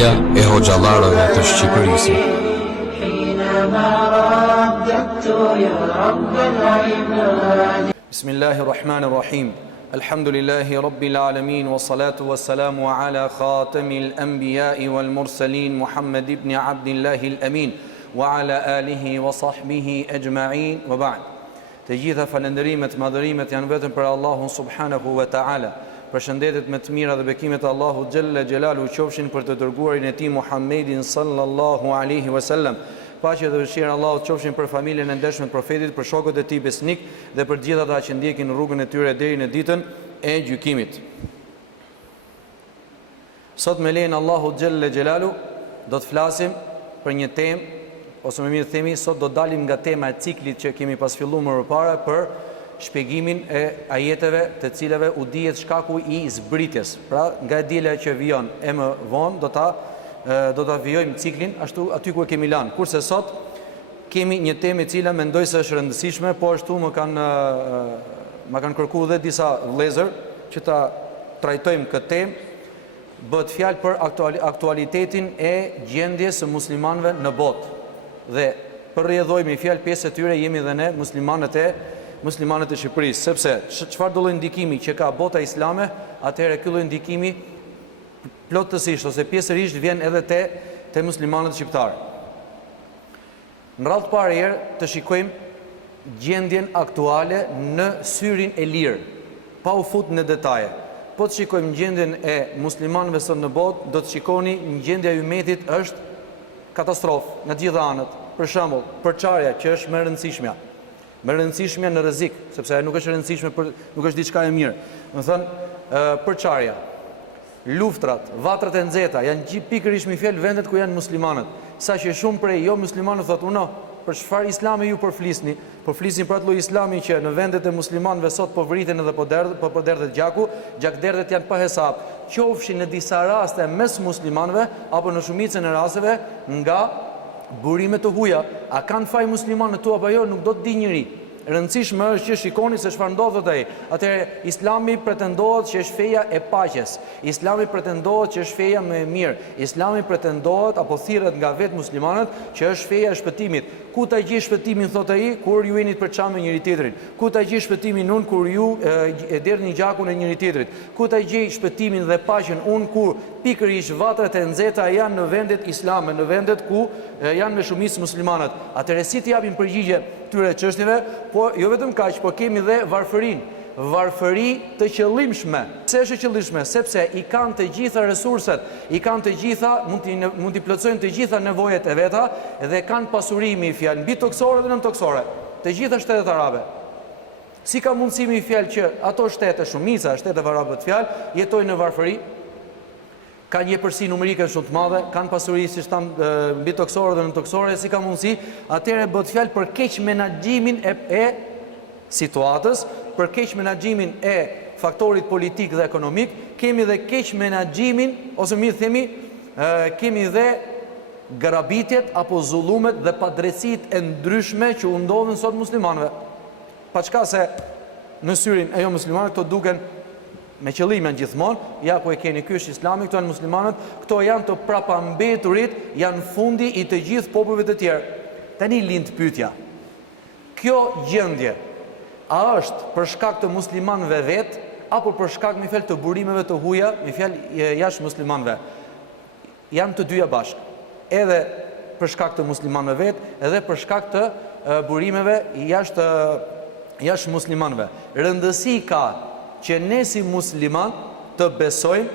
Shoqëria e Hoxhallarëve të Shqipërisë. Bismillahirrahmanirrahim. Alhamdulillahi rabbil alamin wassalatu wassalamu ala khatamil anbiya'i wal mursalin Muhammad ibn Abdillahi al-Amin wa ala alihi wa sahbihi ajma'in wa ba'd. Të gjitha falënderimet, madhërimet janë vetëm për Allahun subhanahu wa ta'ala. Përshëndetet me të mira dhe bekimet e Allahut xhalla xhelalu qofshin për të dërguarin e tij Muhammedin sallallahu alaihi wasallam. Paqja dhe mëshira e Allahut qofshin për familjen e ndershme të profetit, për shokët e tij besnik dhe për gjithë ata që ndjekin rrugën e tyre deri në ditën e gjykimit. Sot me lejen e Allahut xhalla xhelalu do të flasim për një temë, ose më mirë themi, sot do dalim nga tema e ciklit që kemi pas filluar më parë për shpjegimin e ajeteve të cilave u dihet shkaku i zbritjes. Pra, nga e dila që vijon e më vonë do ta vijojmë ciklin ashtu aty ku e kemi lanë. Kurse sot kemi një temë e cila mendoj se është rëndësishme, po ashtu më kanë kërkuar dhe disa vëllezër që ta trajtojmë këtë temë. Bëhet fjalë për aktualitetin e gjendjes së muslimanëve në botë. Dhe për rrjedhojmë fjalë pjesë e tyre jemi dhe ne muslimanët e Shqipërisë, sepse çfarë do lloj ndikimi që ka bota islame, atëherë ky lloj ndikimi plotësisht ose pjesërisht vjen edhe te muslimanët shqiptarë. Në radhë të parë herë të shikojmë gjendjen aktuale në syrin e lirë, pa u futur në detaje. Po të shikojmë gjendjen e muslimanëve sot në botë, do të shikoni gjendja e ummetit është katastrofë në të gjitha anët. Për shembull, përçarja që është më e rëndësishme në rrezik, sepse nuk është rëndësishme nuk është diçka e mirë. Do të thënë përçarja, luftrat, vatrat e nxehta janë pikërisht me fjalë vendet ku janë muslimanët. Saqë shumë prej jo muslimanëve thotë uno, për çfarë islami ju përflisni? Po flisni për atë lloj islami që në vendet e muslimanëve sot po vriten edhe po derdhet gjaku, gjakderdhet janë pa hesab. Qofshin në disa raste mes muslimanëve apo në shumicën e rasteve nga burime të huaja. A kanë faj muslimanë tu apo jo, nuk do të di njëri. Rëndësishme është që shikoni se çfarë ndodhet ai. Atëherë Islami pretendohet që është feja e paqes. Islami pretendohet që është feja më e mirë. Islami pretendohet apo thirret nga vetë muslimanët që është feja e shpëtimit. Ku ta gjej shpëtimin, thot ai, kur ju jeni të përçam me njëri tjetrin. Ku ta gjej shpëtimin unë kur ju e derdhni gjakun e njëri tjetrit. Ku ta gjej shpëtimin dhe paqen unë kur pikërisht vatrat e nxehta janë në vendet islame, në vendet ku janë me shumicë muslimanët. Atëherë si të japim përgjigje këtyre çështjeve, po jo vetëm kaq, po kemi dhe varfërinë. Varfëri të qëllimshme. Pse është e qëllimshme? Sepse i kanë të gjitha resurset, i kanë të gjitha, mund t'i plotësojnë të gjitha nevojat e veta dhe kanë pasurimi i fjalë mbi toksore dhe nën toksore. Të gjitha shtetet arabe. Si ka mundësi i fjalë që ato shtete, shumica e shteteve arabe të fjalë, jetojnë në varfëri, kanë një përsi numerike shumë të madhe, kanë pasuri si shtam mbi toksore dhe nën toksore, si ka mundësi, atëherë bëhet fjalë për keq menaxhimin e situatës, për keq menaxhimin e faktorit politik dhe ekonomik, kemi dhe keq menaxhimin, ose mirë themi, kemi dhe grabitjet apo zullumet dhe padrejtësitë e ndryshme që u ndodhin sot muslimanëve. Pa çka se në syrin e jo muslimanëve këto duken me qëllimin gjithmonë, ja ku e keni ky është Islami, këto janë muslimanët, këto janë të prapambeturit, janë fundi i të gjithë popujve të tjerë. Tani lind pyetja. Kjo gjendje a është për shkak të muslimanëve vetë, apo për shkak me fjalë të burimeve të huaja, me fjalë jashtë muslimanëve? Janë të dyja bashkë. Edhe për shkak të muslimanëve vetë, edhe për shkak të burimeve jashtë muslimanëve. Rëndësi ka që ne si musliman të besojmë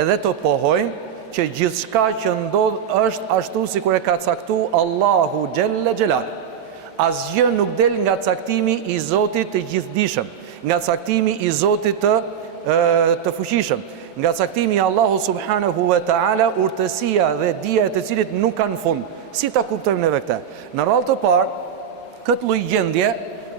edhe të pohojmë që gjithçka që ndodh është ashtu sikur e ka caktuar Allahu xhella xhelal. Asgjë nuk del nga caktimi i Zotit të gjithdijshëm, nga caktimi i Zotit të fuqishëm, nga caktimi i Allahu subhanahu wa taala, urtësia dhe dija e të cilit nuk kanë fund. Si ta kuptojmë neve këtë? Në radhë të parë, këtë lloj gjendje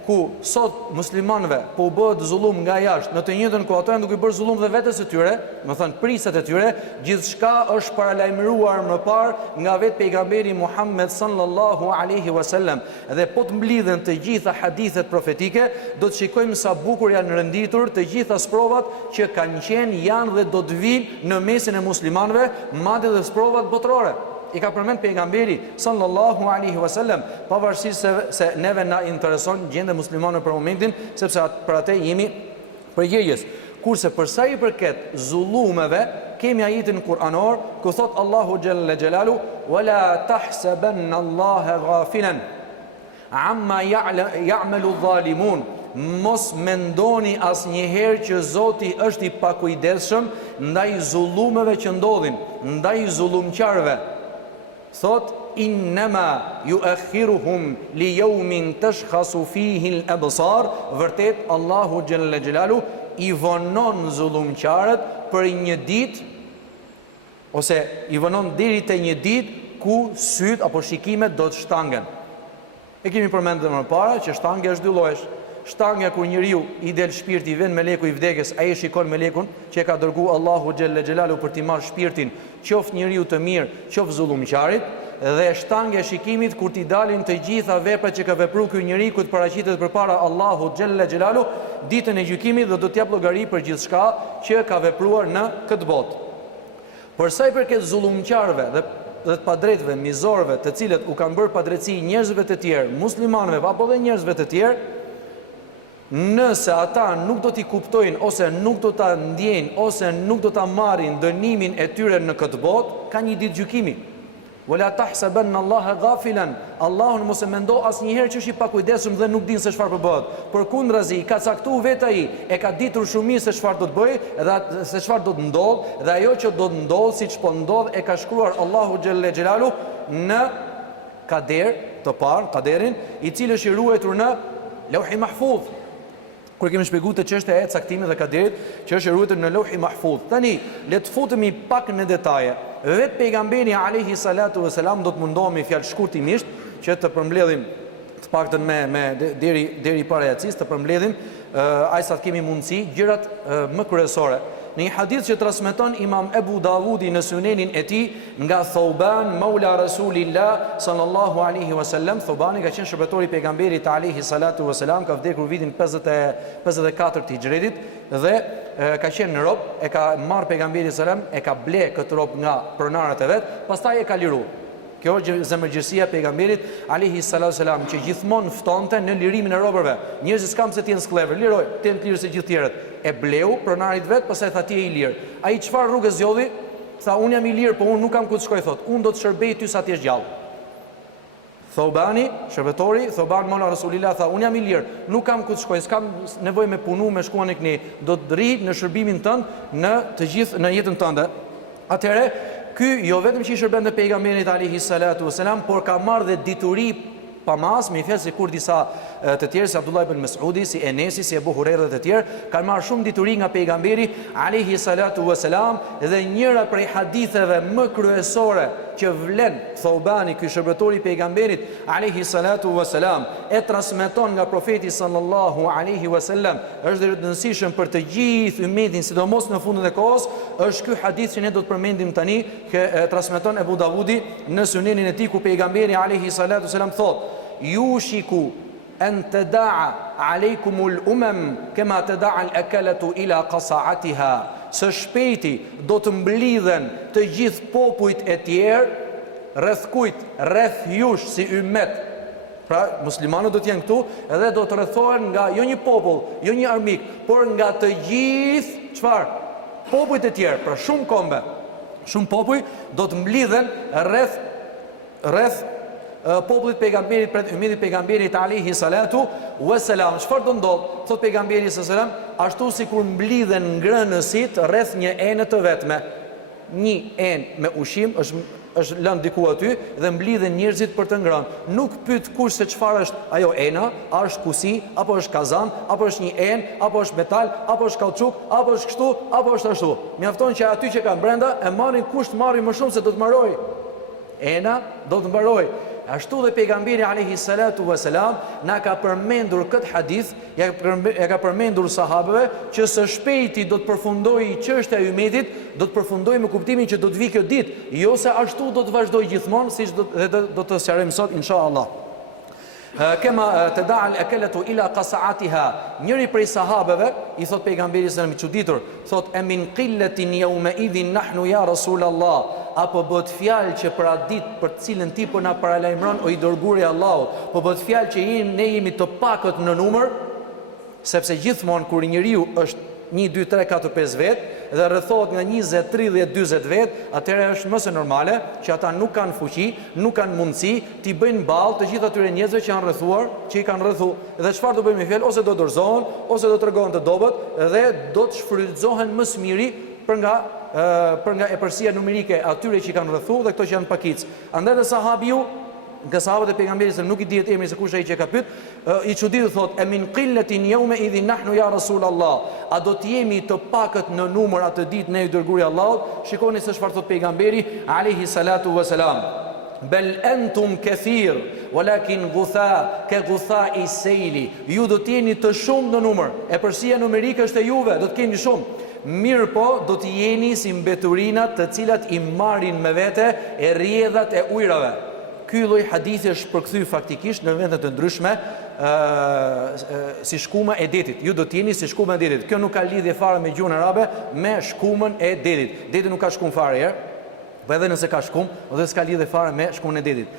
ku sot muslimanëve po u bëhet zullum nga jashtë, në të njëjtën kohë ato janë duke bërë zullum dhe vetes së tyre, do thënë prisat e tyre, gjithçka është paralajmëruar më parë nga vetë pejgamberi Muhammed sallallahu alaihi wasallam. Dhe po të mblidhen të gjitha hadithet profetike, do të shikojmë sa bukur janë renditur të gjitha sprovat që kanë qenë, janë dhe do të vinë në mesin e muslimanëve, madje dhe sprovat botërore. I ka përmend pejgamberi sallallahu alaihi wasallam, pavarësisht se neve na intereson gjendja muslimane për momentin, sepse për atë jemi përgjegjës. Kurse për sa i përket zullumeve, kemi ajetin kuranor ku thot Allahu xhalla xhelalu wala tahsabanna Allaha ghafilan amma ya'malu adh-dhalimun. Mos mendoni asnjëherë që Zoti është i pakujdesshëm ndaj zullumeve që ndodhin, ndaj zullumqarëve. Thot innama yuakhiruhum li yawmin tashkhasu fihi al-absar. Vërtet Allahu xhalla xhelalu i vonon zullumqarët për një ditë, ose i vonon deri te një ditë ku syt apo shikimet do të shtangen. E kemi përmendur më parë që shtangja është dy llojesh. Shtangja kur njeriu i del shpirti, vjen meleku i vdekjes, ai shikon melekun që e ka dërguar Allahu xhalla xhelalu për t'i marrë shpirtin, qoftë njeriu të mirë, qoftë zullumqarit, dhe shtangja e shikimit kur t'i dalin të gjitha veprat që ka vepruar ky njeriu ku të paraqitet përpara Allahu xhalla xhelalu ditën e gjykimit dhe do t'jap llogari për gjithçka që ka vepruar në këtë botë. Për sa i përket zullumqarëve dhe të padrejtëve, mizorëve, të cilët u kanë bërë padrejtësi njerëzve të tjerë, muslimanëve apo dhe njerëzve të tjerë, nëse ata nuk do t'i kuptojnë, ose nuk do t'a ndjejnë, ose nuk do t'a marrin dënimin e tyre në këtë botë, ka një ditë gjykimi. Wala tahsabanna Allaha ghafilan. Allahun mos e mendo asnjëherë që është i pakujdesshëm dhe nuk din se çfarë po bëhet. Përkundrazi, i ka caktuar vetë ai, e ka ditur shumë mirë se çfarë do të bëjë, dhe se çfarë do të ndodhë, dhe ajo që do të ndodhë, siç po ndodh, e ka shkruar Allahu xhalla xhelalu në kader të parë, kaderin, i cili është i ruajtur në Lauhi Mahfuz. Kur kemi shpjeguar të çështja e caktimit dhe kaderit, që është e ruajtur në Lauhi Mahfuz. Tani le të futemi pak në detaje. Vetë pejgamberi alayhi salatu wasalam do të mundohemi fjalë shkurtimisht që të përmbledhim të paktën me deri para yacis, të përmbledhim aq sa kemi mundësi gjërat më kryesore. Në një hadith që transmeton Imam Ebu Davudi në sunenin e tij nga Thauban maula Rasulillah sallallahu alaihi wasallam. Thaubani ka qenë shërbëtori i pejgamberit alayhi salatu wasalam, ka vdekur vitin 54 të Hijretit dhe ka qenë në rob, e ka marrë pejgamberi sallam, e ka ble këtë rob nga pronarët e vet, pastaj e ka liruar. Kjo është zemërgjësia e pejgamberit alayhi salatu wasalam, që gjithmonë ftonte në lirimin e robërve. Njerëzit s'kam se të jenë sklever, liroj, të jenë të lirë se gjithë tjerët. E bleu pronarit vet, pastaj tha ti je i lirë. Ai çfarë rrugë zgjodhi? Tha unë jam i lirë, po unë nuk kam ku të shkoj, thot. Unë do të shërbej ty sa ti je gjallë. Thaubani, shërbëtori, Thauban mola Rasulillah tha unë jam i lirë, nuk kam ku të shkoj, s'kam nevojë me punu, me shkuan e këni, do të rri në shërbimin tënd në të gjithë në jetën tënde. Atëherë, ky jo vetëm që i shërben dhe pejgamberit alayhi salatu wasalam, por ka marrë dhe dituri pamas, me fjalë se kur disa të tjerë si Abdullah ibn Mas'udi, si Enesi, si Abu Huraira dhe të tjerë kanë marrë shumë dituri nga pejgamberi alayhi salatu wasalam, dhe njëra prej haditheve më kryesore që vlen Thaubani, ky shërbëtori i pejgamberit alayhi salatu wasalam, e transmeton nga profeti sallallahu alaihi wasallam, është e rëndësishëm për të gjithë ummetin, sidomos në fundin e kohës, është ky hadith që ne do të përmendim tani, që transmeton Ebu Davudi në sunenin e tij, ku pejgamberi alayhi salatu wasalam thotë: yushiku an tadaa alaykumul kama tadaa al-akalatu ila qasa'atiha. Së shpejti do të mblidhen të gjithë popujt e tjerë rreth kujt, rreth jush si ummet. Pra muslimanët do të jenë këtu edhe do të rrethohen nga jo një popull, jo një armik, por nga të gjithë çfarë? Popujt e tjerë, pra shumë kombe, shumë popuj do të mblidhen rreth popullit pejgamberit, pred ummetit pejgamberit alayhi salatu wasalam. Çfarë do ndodh? Thot pejgamberi sallallahu alaihi wasallam, ashtu sikur mblidhen ngrënësit rreth një ene të vetme. Një enë me ushqim është lënë diku aty dhe mblidhen njerëzit për të ngrënë. Nuk pyet kush se çfarë është ajo ena, a është kusi, apo është kazan, apo është një enë, apo është metal, apo është kauçuk, apo është kështu, apo është ashtu. Mjafton që aty që kanë brenda e marrin kush të marrin më shumë se do të mbaroj. Ena do të mbaroj. Ashtu dhe pejgamberi alayhi salatu wasalam na ka përmendur këtë hadith, ja ka përmendur sahabëve që së shpejti do të përfundojë çështja e ummetit, do të përfundojë me kuptimin që do të vijë kjo ditë, jo se ashtu do të vazhdojë gjithmonë, siç do të sqarojmë sot inshallah. Kema të da'al akalatu ila qasaatiha. Njëri prej sahabeve i thot pejgamberit sallallahu alaihi wasallam, çuditur, thot e min qillatin yawma idhin nahnu ya Rasulallah, apo bëhet fjalë që për atë ditë për të cilën ti po na paralajmëron o i dërguari i Allahut, po bëhet fjalë që ne jemi të pakët në numër, sepse gjithmonë kur njeriu është 1, 2, 3, 4, 5 vet dhe rrethohet nga 20, 30, 40 vet, atëherë është më se normale që ata nuk kanë fuqi, nuk kanë mundësi t'i bëjnë ballë të gjithë atyre njerëzve që janë rrethuar, që i kanë rrethu. Dhe çfarë do bëjmë me fjalë? Ose do dorëzohen, ose do tregohen të dobët dhe do të shfrytëzohen më së miri për nga epërsia numerike atyre që i kanë rrethu dhe këto që janë pakic. Andaj dhe sahabiu, nga sahabët e pejgamberit se nuk i dihet emri se kush ai që ka pyet, i çuditë thot e min qillatin yawma idhin nahnu ya Rasulallah, a do të jemi të pakët në numër atë ditë ne i dërguari i Allahut? Shikoni se çfarë thot pejgamberi alayhi salatu wasalam, bel antum kathir walakin gutha ka gutha'i sayli, ju do të jeni të shumë në numër, epërsia numerike është e juve, do të keni shumë, mirë po do të jeni si mbeturinat të cilat i marrin me vete e rrjedhat e ujrave. Ky lloj hadithi është përkthy faktikisht në vende të ndryshme si shkuma e detit. Ju do të jeni si shkuma e detit. Kjo nuk ka lidhje fare me gjuhën arabe, me shkumën e detit. Deti nuk ka shkumë fare, po edhe nëse ka shkumë, edhe s'ka lidhje fare me shkumën e detit.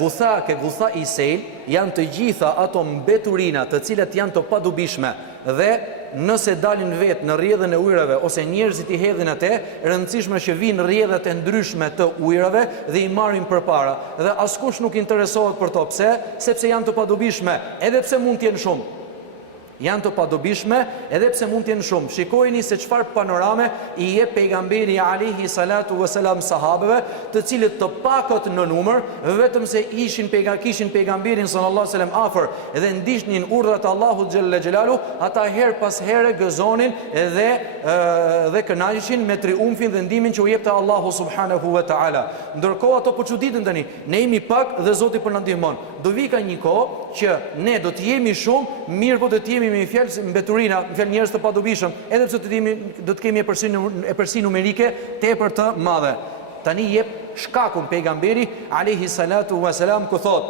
Gutha ke gutha i sejl janë të gjitha ato mbeturina të cilat janë të padubishme dhe nëse dalin vetë në rrjedhën e ujrave ose njerëzit i hedhin atë, rëndësishme që vinë rrjedhat e ndryshme të ujrave dhe i marrin përpara. Dhe askush nuk interesohet për to. Pse? Sepse janë të padubishme, edhe pse mund të jenë shumë. Janë të padobishme edhe pse mund të jenë shumë. Shikojeni se çfarë panorame i jep pejgamberi alayhi salatu wasalam sahabeve, të cilët të pakët në numër, vetëm se kishin pejgamberin sallallahu alaihi wasallam afër dhe ndiqnin urdhrat e Allahut xhalla xhelalu, ata her pas here gëzonin dhe kënaqeshin me triumfin dhe ndimin që u jepte Allahu subhanahu wa taala. Ndërkohë ato po çuditën tani, ne jemi pak dhe Zoti po na ndihmon. Do vi ka një kohë që ne do të jemi shumë, mirë po do të jemi me fjalë mbeturina, me fjalë njerëz të padobishëm, edhe pse do të kemi epërsi numerike tepër të madhe. Tani jep shkakun pejgamberi alayhi salatu wasalam ku thot: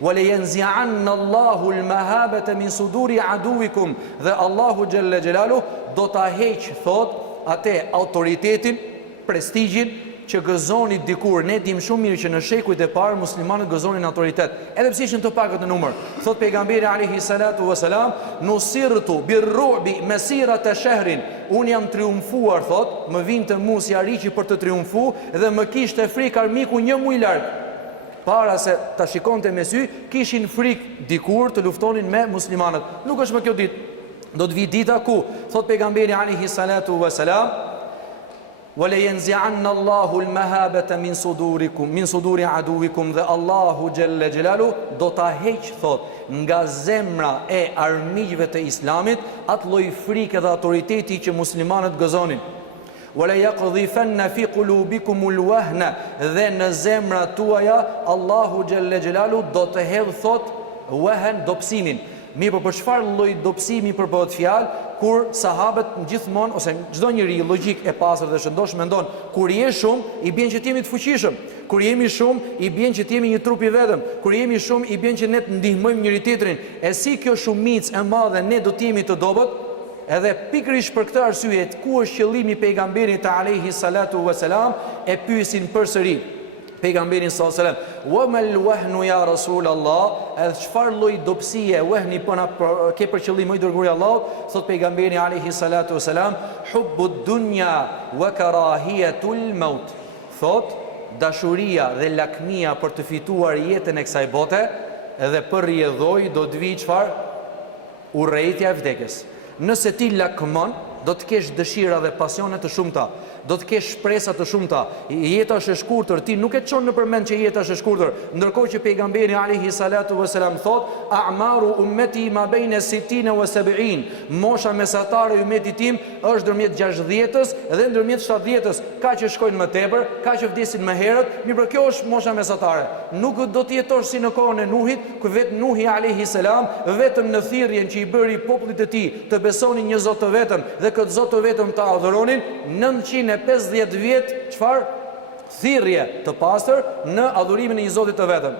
"Wa la yanzi'anna Allahu al-mahabata min suduri aduwikum", dhe Allahu xhalla xhelalu do ta heq, thot, atë autoritetin, prestigjin që gëzonit dikur. Ne dim shumë mirë që në shekujt e parë muslimanët gëzonin autoritet, edhe pse ishin të pakët në numër. Thot pejgamberi alayhi salatu wasalam: "Nusirtu birru'bi masirata shahrin", un jam triumfuar, thot, më vinte mua si ariqi për të triumfuar dhe më kishte frikë armiku një muaj larg. Para se ta shikonte me sy, kishin frikë dikur të luftonin me muslimanët. Nuk është më kjo ditë. Do të vi dita ku, thot pejgamberi alayhi salatu wasalam: "Wala yanzi'anna Allahu al-mahabata min suduri aduwikum", dhe Allahu xhalla xhelalu do ta heq, thot, nga zemra e armiqve të Islamit atë lloj frike dhe autoriteti që muslimanët gëzonin. "Wala yaqdhifanna fi qulubikum al-wahna", dhe në zemrat tuaja Allahu xhalla xhelalu do të hedh, thot, wahn, dobësimin. Mirë, për çfarë lloj dobësimi përbohet fjalë? Kur sahabët gjithmonë ose çdo njeri logjik e pastër dhe shëndosh mendon, kur je shumë i bën që të jemi të fuqishëm, kur jemi shumë i bën që të jemi një trup i vetëm, kur jemi shumë i bën që ne të ndihmojmë njëri tjetrin. E si kjo shumicë e madhe ne do të jemi të dobët? Edhe pikërisht për këtë arsye, ku është qëllimi pejgamberit alayhi salatu wasalam, e pyesin përsëri pejgamberin sallallahu alaihi wasallam: "Wa mal wahnu ya Rasulallah", edhe çfarë lloj dobësie wahni po na ke për qëllim i dërguari i Allahut? Thot pejgamberi alayhi salatu wasalam: "Hubbud dunya wa karahiyatul maut", thot, dashuria dhe lakmia për të fituar jetën e kësaj bote, edhe për rrjedhoj do të vi çfarë? Urrejtja e vdekjes. Nëse ti lakmon do të kesh dëshira dhe pasione të shumta, do të kesh shpresa të shumta. Jeta është e shkurtër, ti nuk e çon në përmend që jeta është e shkurtër, ndërkohë që pejgamberi alayhi salatu wasalam thot: "A'maru ummati ma bayna 60 wa 70." Mosha mesatare e ummetit tim është ndërmjet 60-s dhe ndërmjet 70-s, ka që shkojnë më tepër, ka që vdesin më herët, mirë, kjo është mosha mesatare. Nuk do të jetosh si në kohën e Nuhit, ku vetë Nuhi alayhi salam vetëm në thirrjen që i bëri popullit të tij të besonin një Zot të vetëm dhe këtë Zot të vetëm ta adhuronin, 950 vjet çfarë thirrje të pastër në adhurimin e një Zotit të vetëm.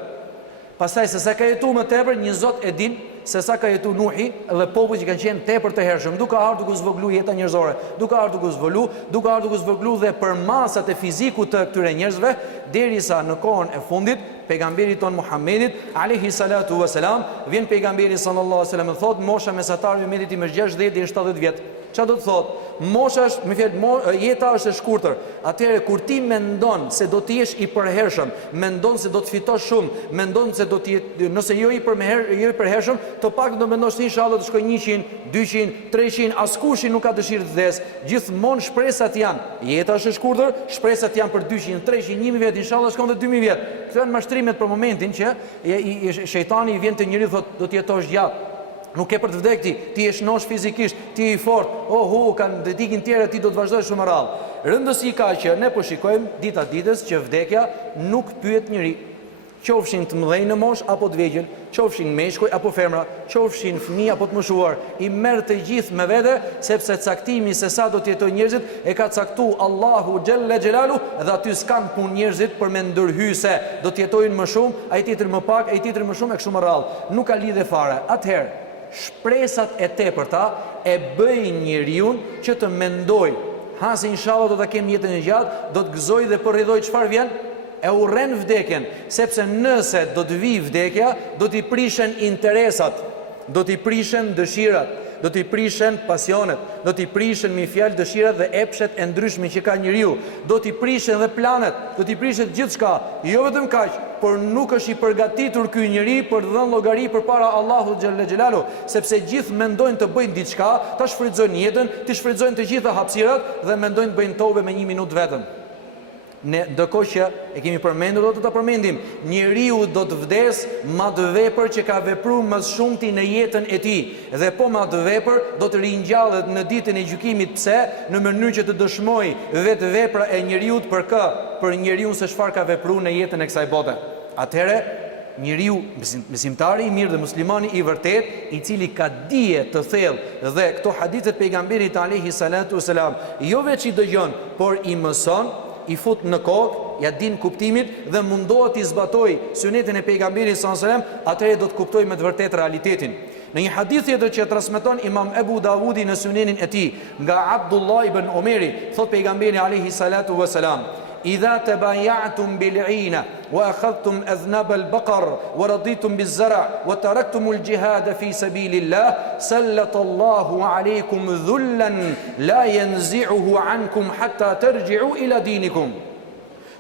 Pastaj se sa ka jetuar më tepër, një Zot e din se sa ka jetuar Nuhi dhe popujt që kanë qenë tepër të hershëm, duke ardhur duke zvoglu jeta njerëzore, duke ardhur duke zvoglu dhe për masat e fizikut të këtyre njerëzve, derisa në kohën e fundit pejgamberi ton Muhammedit alayhi salatu wasalam, vjen pejgamberi sallallahu alaihi wasallam thot mosha mesatare e ummetit tim është 60 deri në 70 vjet. Çfarë do të thot? Mosha është, me fjalë, jeta është e shkurtër. Atëherë kur ti mendon se do të jesh i përhershëm, mendon se do të fitosh shumë, mendon se do të jetë, nëse jo i përhershëm, të pak do mendosh se inshallah të shkoj 100, 200, 300, askush nuk ka dëshirë të vdes. Gjithmonë shpresat janë. Jeta është e shkurtër, shpresat janë për 200, 300, 1000 vjet, inshallah shkon te 2000 vjet. Këto janë mashtrimet për momentin që shejtani vjen te njeriu thotë do të jetosh gjatë. Nuk ke për të vdekti, ti je shnosh fizikisht, ti je i fortë, kanë dedikin tjera, ti do të vazhdojsh shumë rrallë. Rëndësi ka që ne po shikojmë dita ditës që vdekja nuk pyet njëri. Qofshin të mëdhenj në moshë apo të vegjël, qofshin meshkuj apo femra, qofshin fëmijë apo të moshuar, i merr të gjithë me vete, sepse caktimi se sa do të jetojnë njerëzit e ka caktuar Allahu xhalla xhelalu, dhe aty s'kan punë njerëzit për me ndërhyjë se do të jetojnë më shumë, ai tjetër më pak, ai tjetër më shumë e kështu me radhë. Nuk ka lidhje fare. Atëherë, shpresat e tepërta e bëjnë njeriu që të mendojë, ha se inshallah do ta kem jetën e gjatë, do të gëzoj dhe po rridhoj çfarë vjen, e urren vdekjen, sepse nëse do të vi vdekja, do t'i prishen interesat, do t'i prishen dëshirat, do t'i prishen pasionet, do t'i prishen me fjalë dëshirat dhe epshet e ndryshme që ka njeriu, do t'i prishen dhe planet, do t'i prishet gjithçka, jo vetëm kaq, por nuk është i përgatitur ky njeri për të dhënë llogari përpara Allahut xhalla xhelalu, sepse gjithë mendojnë të bëjnë diçka, ta shfrytëzojnë jetën, të shfrytëzojnë të gjitha hapësirat dhe mendojnë të bëjnë tobe me 1 minutë vetëm. Ne ndërkohë që e kemi përmendur, do të ta përmendim, njeriu do të vdes madh vepër që ka vepruar më shumti në jetën e tij, dhe po madh vepër do të ringjallet në ditën e gjykimit. Pse? Në mënyrë që të dëshmojë vetë vepra e njeriu për njeriu se çfarë ka vepruar në jetën e kësaj bote. Atëherë njeriu besimtari i mirë dhe muslimani i vërtet, i cili ka dije të thellë dhe këto hadithe të pejgamberit alayhi salatu wasalam jo veç i dëgjon, por i mëson, i fut në kokë, ja din kuptimit dhe mundohet i zbatoj sunetin e pejgamberit sallallahu alajhi wasallam, atëherë do të kuptoj me të vërtetë realitetin. Në një hadith tjetër që transmeton Imam Ebu Davudi në sunenin e tij nga Abdullah ibn Umeri, thot pejgamberi alayhi salatu wasalam: "Idha tabaya'tum bil'ina wa akhadhtum adhnab al-baqar wa raditum biz-zar' wa taraktum al-jihad fi sabilillah sallatallahu alaykum dhullan la yanzi'uhu 'ankum hatta tarji'u ila dinikum."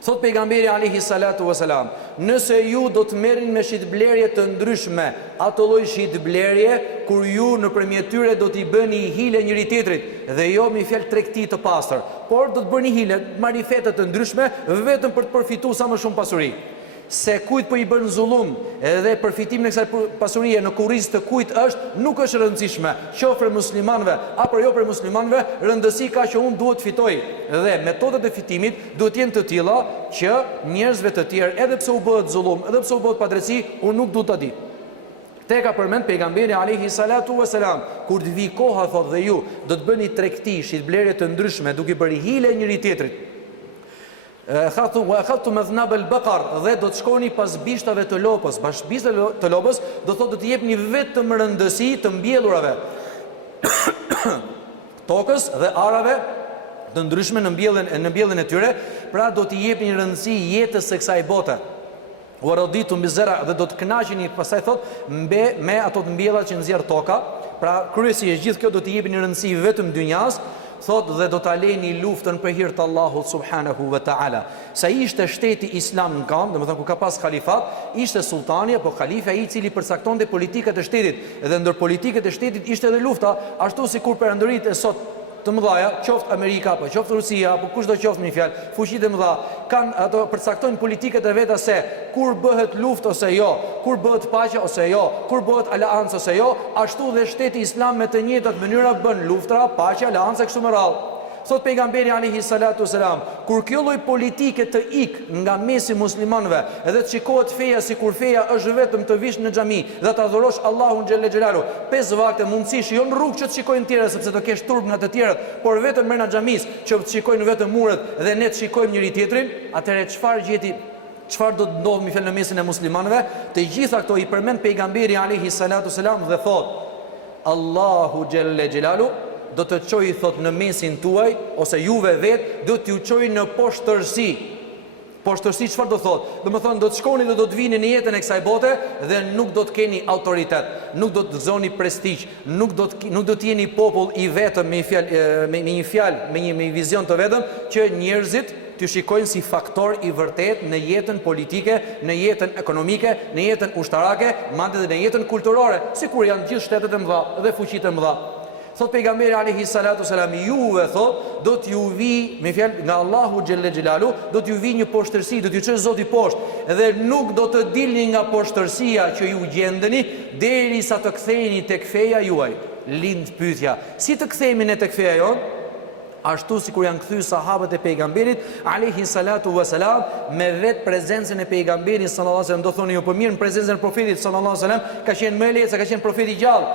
Thot pejgamberi alayhi salatu wasalam, nëse ju do të merrin me shitblerje të ndryshme, ato lloj shitblerje kur ju nëpërmjet tyre do t'i bëni hile njëri tjetrit, dhe jo me fjalë tregti të pastër, por do të bëni hile, marifete të ndryshme vetëm për të përfituar sa më shumë pasuri. Se kujt po i bën zullum edhe përfitimin e kësaj pasurie në kurrizë të kujt është, nuk është rëndësishme, qoftë për muslimanëve apo jo për muslimanëve, rëndësi ka që unë duhet fitoj, dhe metodat e fitimit duhet jenë të tilla që njerëzve të tjerë, edhe pse u bëhet zullum, edhe pse u bëhet padrejti, unë nuk duhet ta di. Te ka përmend pejgamberi alayhi salatu wasalam, kur të vi koha, thotë, dhe ju do të bëni tregti, shitblerje të ndryshme, duke bërë hile njëri tjetrit. Wa akhadtum adhnab al-baqar, dhe do të shkoni pas bishtave të lopës. Pas bishtave të lopës do thotë do të jepni vetëm rëndësi të mbjellurave tokës dhe arave të ndryshme në mbjelljen e tyre, pra do t'i jepni rëndësi jetës së kësaj bote. Wa raditum biz-zar', dhe do të kënaqeni, pastaj thotë, me ato të mbjella që nxjerr toka. Pra kryesisht gjithë kjo do t'i jepni rëndësi vetëm dynjas. Thot, dhe do ta lejni luftën për hir të Allahut subhanahu wa taala. Sa ishte shteti islam në kam, domethënë ku ka pas kalifat, ishte sultani apo khalifa i cili përcaktonte politikat e shtetit, dhe ndër politikat e shtetit ishte edhe lufta, ashtu si kur perandërit e sot të mëdha, qoftë Amerika apo qoftë Rusia apo kushdo qoftë në fjalë, fuqitë e mëdha kanë ato përcaktojnë politikat e veta se kur bëhet luftë ose jo, kur bëhet paqe ose jo, kur bëhet aleancë ose jo, ashtu dhe shteti islam me të njëjtat mënyra bën luftra, paqe, aleancë kështu me radhë. Thot pejgamberi alayhi salatu wasalam, kur kjo lloj politike të ik nga mesi muslimanëve, edhe të shikohet feja sikur feja është vetëm të vish në xhami dhe të adhurosh Allahun xhelle xhelalu 5 vakte mundësish, jo në rrugë që të shikojnë të tjerë sepse do kesh turp nga të tjerët, por vetëm brenda xhamis që të shikojnë vetëm muret dhe ne të shikojmë njëri tjetrin, atëherë çfarë do të ndodhë mi fjalë në mesin e muslimanëve? Të gjitha këto i përmend pejgamberi alayhi salatu wasalam dhe thot Allahu xhelle xhelalu do të çojë thot në mesin tuaj ose juve vet do t'ju çojë në poshtërsi. Poshtërsi çfarë do thot? Do të thonë do të shkoni dhe do të vini në jetën e kësaj bote dhe nuk do të keni autoritet, nuk do të gëzoni prestigj, nuk do të jeni popull i vetëm me një fjalë, me një vizion të vetëm që njerëzit të shikojnë si faktor i vërtet në jetën politike, në jetën ekonomike, në jetën ushtarake, madje edhe në jetën kulturore, sikur janë gjithë shtetet e mëdha dhe fuqitë e mëdha. Thot pejgamberi alayhi salatu wasalam, juve thot do t'ju vi me fjalë nga Allahu xhelle xhelalu, do t'ju vi një poshtërsi, do t'ju çojë Zoti poshtë dhe nuk do të dilni nga poshtërsia që ju gjendeni derisa të ktheheni tek feja juaj. Lind pyetja, si të kthehemi ne tek feja jon? Ashtu sikur janë kthyr sahabët e pejgamberit alayhi salatu wasalam me vet prezencën e pejgamberit sallallahu alaihi wasallam. Do thoni ju po mirë, në prezencën e profetit sallallahu alaihi wasallam ka qenë më lehtë se ka qenë profeti i gjallë.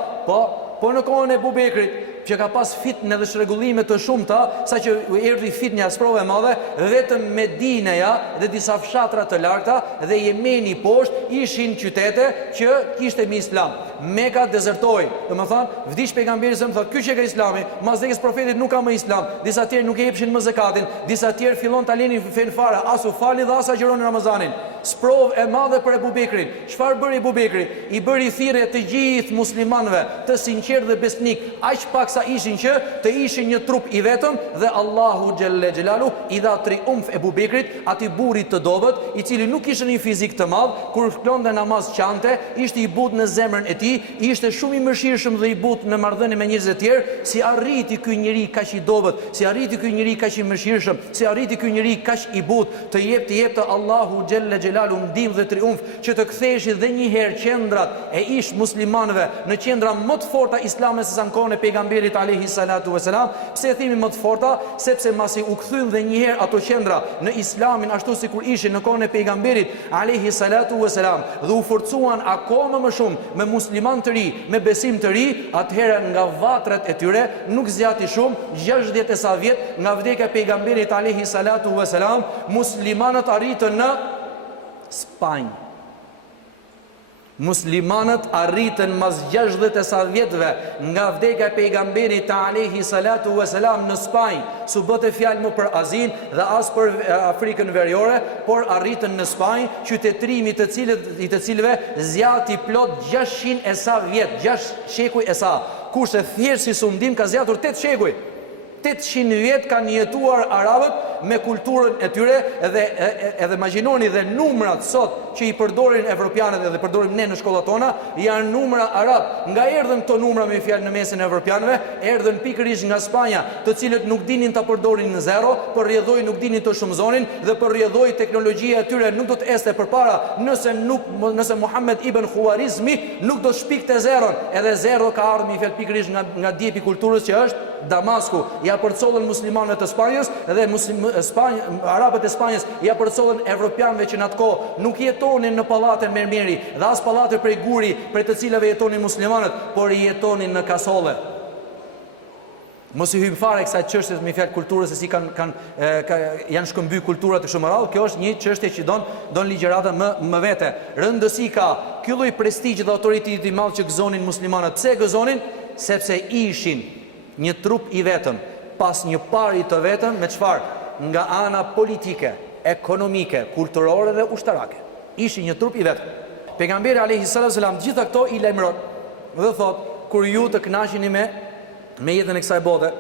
Po në kohën e Abu Bekrit, që ka pas fitnë dhe shregullime të shumta, saqë erdhi fitnja sprova e madhe, vetëm Medineja dhe disa fshatra të largta dhe Jemeni poshtë ishin qytete që kishte me islam. Meka dezertoi. Domethënë, vdiq pejgamberi se më thotë, "Ky që ka Islami, mas vdekjes profetit nuk ka më islam." Disa të tjerë nuk e jepshin më zakatin, disa të tjerë fillon ta lenin fen fare, as u falin dhe as agjeronin Ramazanin. Sprov e madhe për Abu Bekrin. Çfarë bëri Abu Bekri? I bëri thirrje të gjithë muslimanëve, të sinqertë dhe besnik, aq pak sa ishin që të ishin një trup i vetëm dhe Allahu xhelle xhelalu i dha triumf Abu Bekrit, atij burrit të dobët, i cili nuk kishte një fizik të madh, kur flonte namaz qante, ishte i butë në zemrën e tij, ishte shumë i mëshirshëm dhe i butë në marrëdhënie me njerëz të tjerë. Si arriti ky njeri kaq i dobët, si arriti ky njeri kaq i mëshirshëm, si arriti ky njeri kaq i butë të jep të Allahu xhelle xhelalu ndihmë dhe triumf që të kthehesh edhe një herë qendrat e ish muslimanëve në qendra më të forta islame se sa në kohën e pejgamberit alayhi salatu wasalam. Pse e themi më të forta? Sepse masi u kthyn dhe një herë ato qendra në islamin ashtu sikur ishin në kohën e pejgamberit alayhi salatu wasalam dhe u forcuan akoma më shumë me musliman të ri, me besim të ri, atëherë nga vatrat e tyre nuk zgjati shumë, 60 e sa vjet nga vdekja e pejgamberit alayhi salatu wasalam, muslimanët arritën në Spanjë. Muslimanët arritën mas 60 e sa vjetëve nga vdekja e pejgamberit alayhi salatu wasalam në Spanjë. Su bëte fjalë më për Azin dhe as për Afrikën Veriore, por arritën në Spanjë, qytetërimi i të cilëve zjati plot 600 e sa vjet, 6 shekuj e sa. Kurse thjesht si sundim ka zjatur 8 shekuj. 800 vjet kanë jetuar arabët me kulturën e tyre edhe imagjinoni dhe numrat sot që i përdorin evropianët dhe përdorim ne në shkollat tona janë numra arab. Nga erdhën këto numra me fjalë në mesin e evropianëve, erdhën pikërisht nga Spanja, të cilët nuk dinin ta përdorin në zero, por rrjedhoi nuk dinin të shumëzonin dhe për rrjedhoi teknologjia e tyre nuk do të este përpara nëse Muhammed ibn Khuwarizmi nuk do të shpikte zeron. Edhe zero ka ardhur me fjalë pikërisht nga djepi kulturës që është Damasku. Ja përcollën muslimanët e Spanjës dhe arabët e Spanjës ja përcollën evropianëve që në atë kohë nuk jetonin në pallate mermeri dhe as pallate prej guri për të cilave jetonin muslimanët, por jetonin në kasolle. Mos i hym fare kësaj çështjes me fjalë kulturës se si janë shkëmby kulturat e shumë rrallë. Kjo është një çështje që don ligjërata më vete. Rëndësi ka ky lloj prestigji dhe autoriteti i madh që gëzonin muslimanët. Pse gëzonin? Sepse ishin një trup i vetëm, pas një pari të vetëm me çfarë? Nga ana politike, ekonomike, kulturore dhe ushtarake. Ishin një trup i vetëm. Pejgamberi alayhi salatu wasalam gjitha këto i lajmëron dhe thot, kur ju të kënaqeni me jetën e kësaj bote,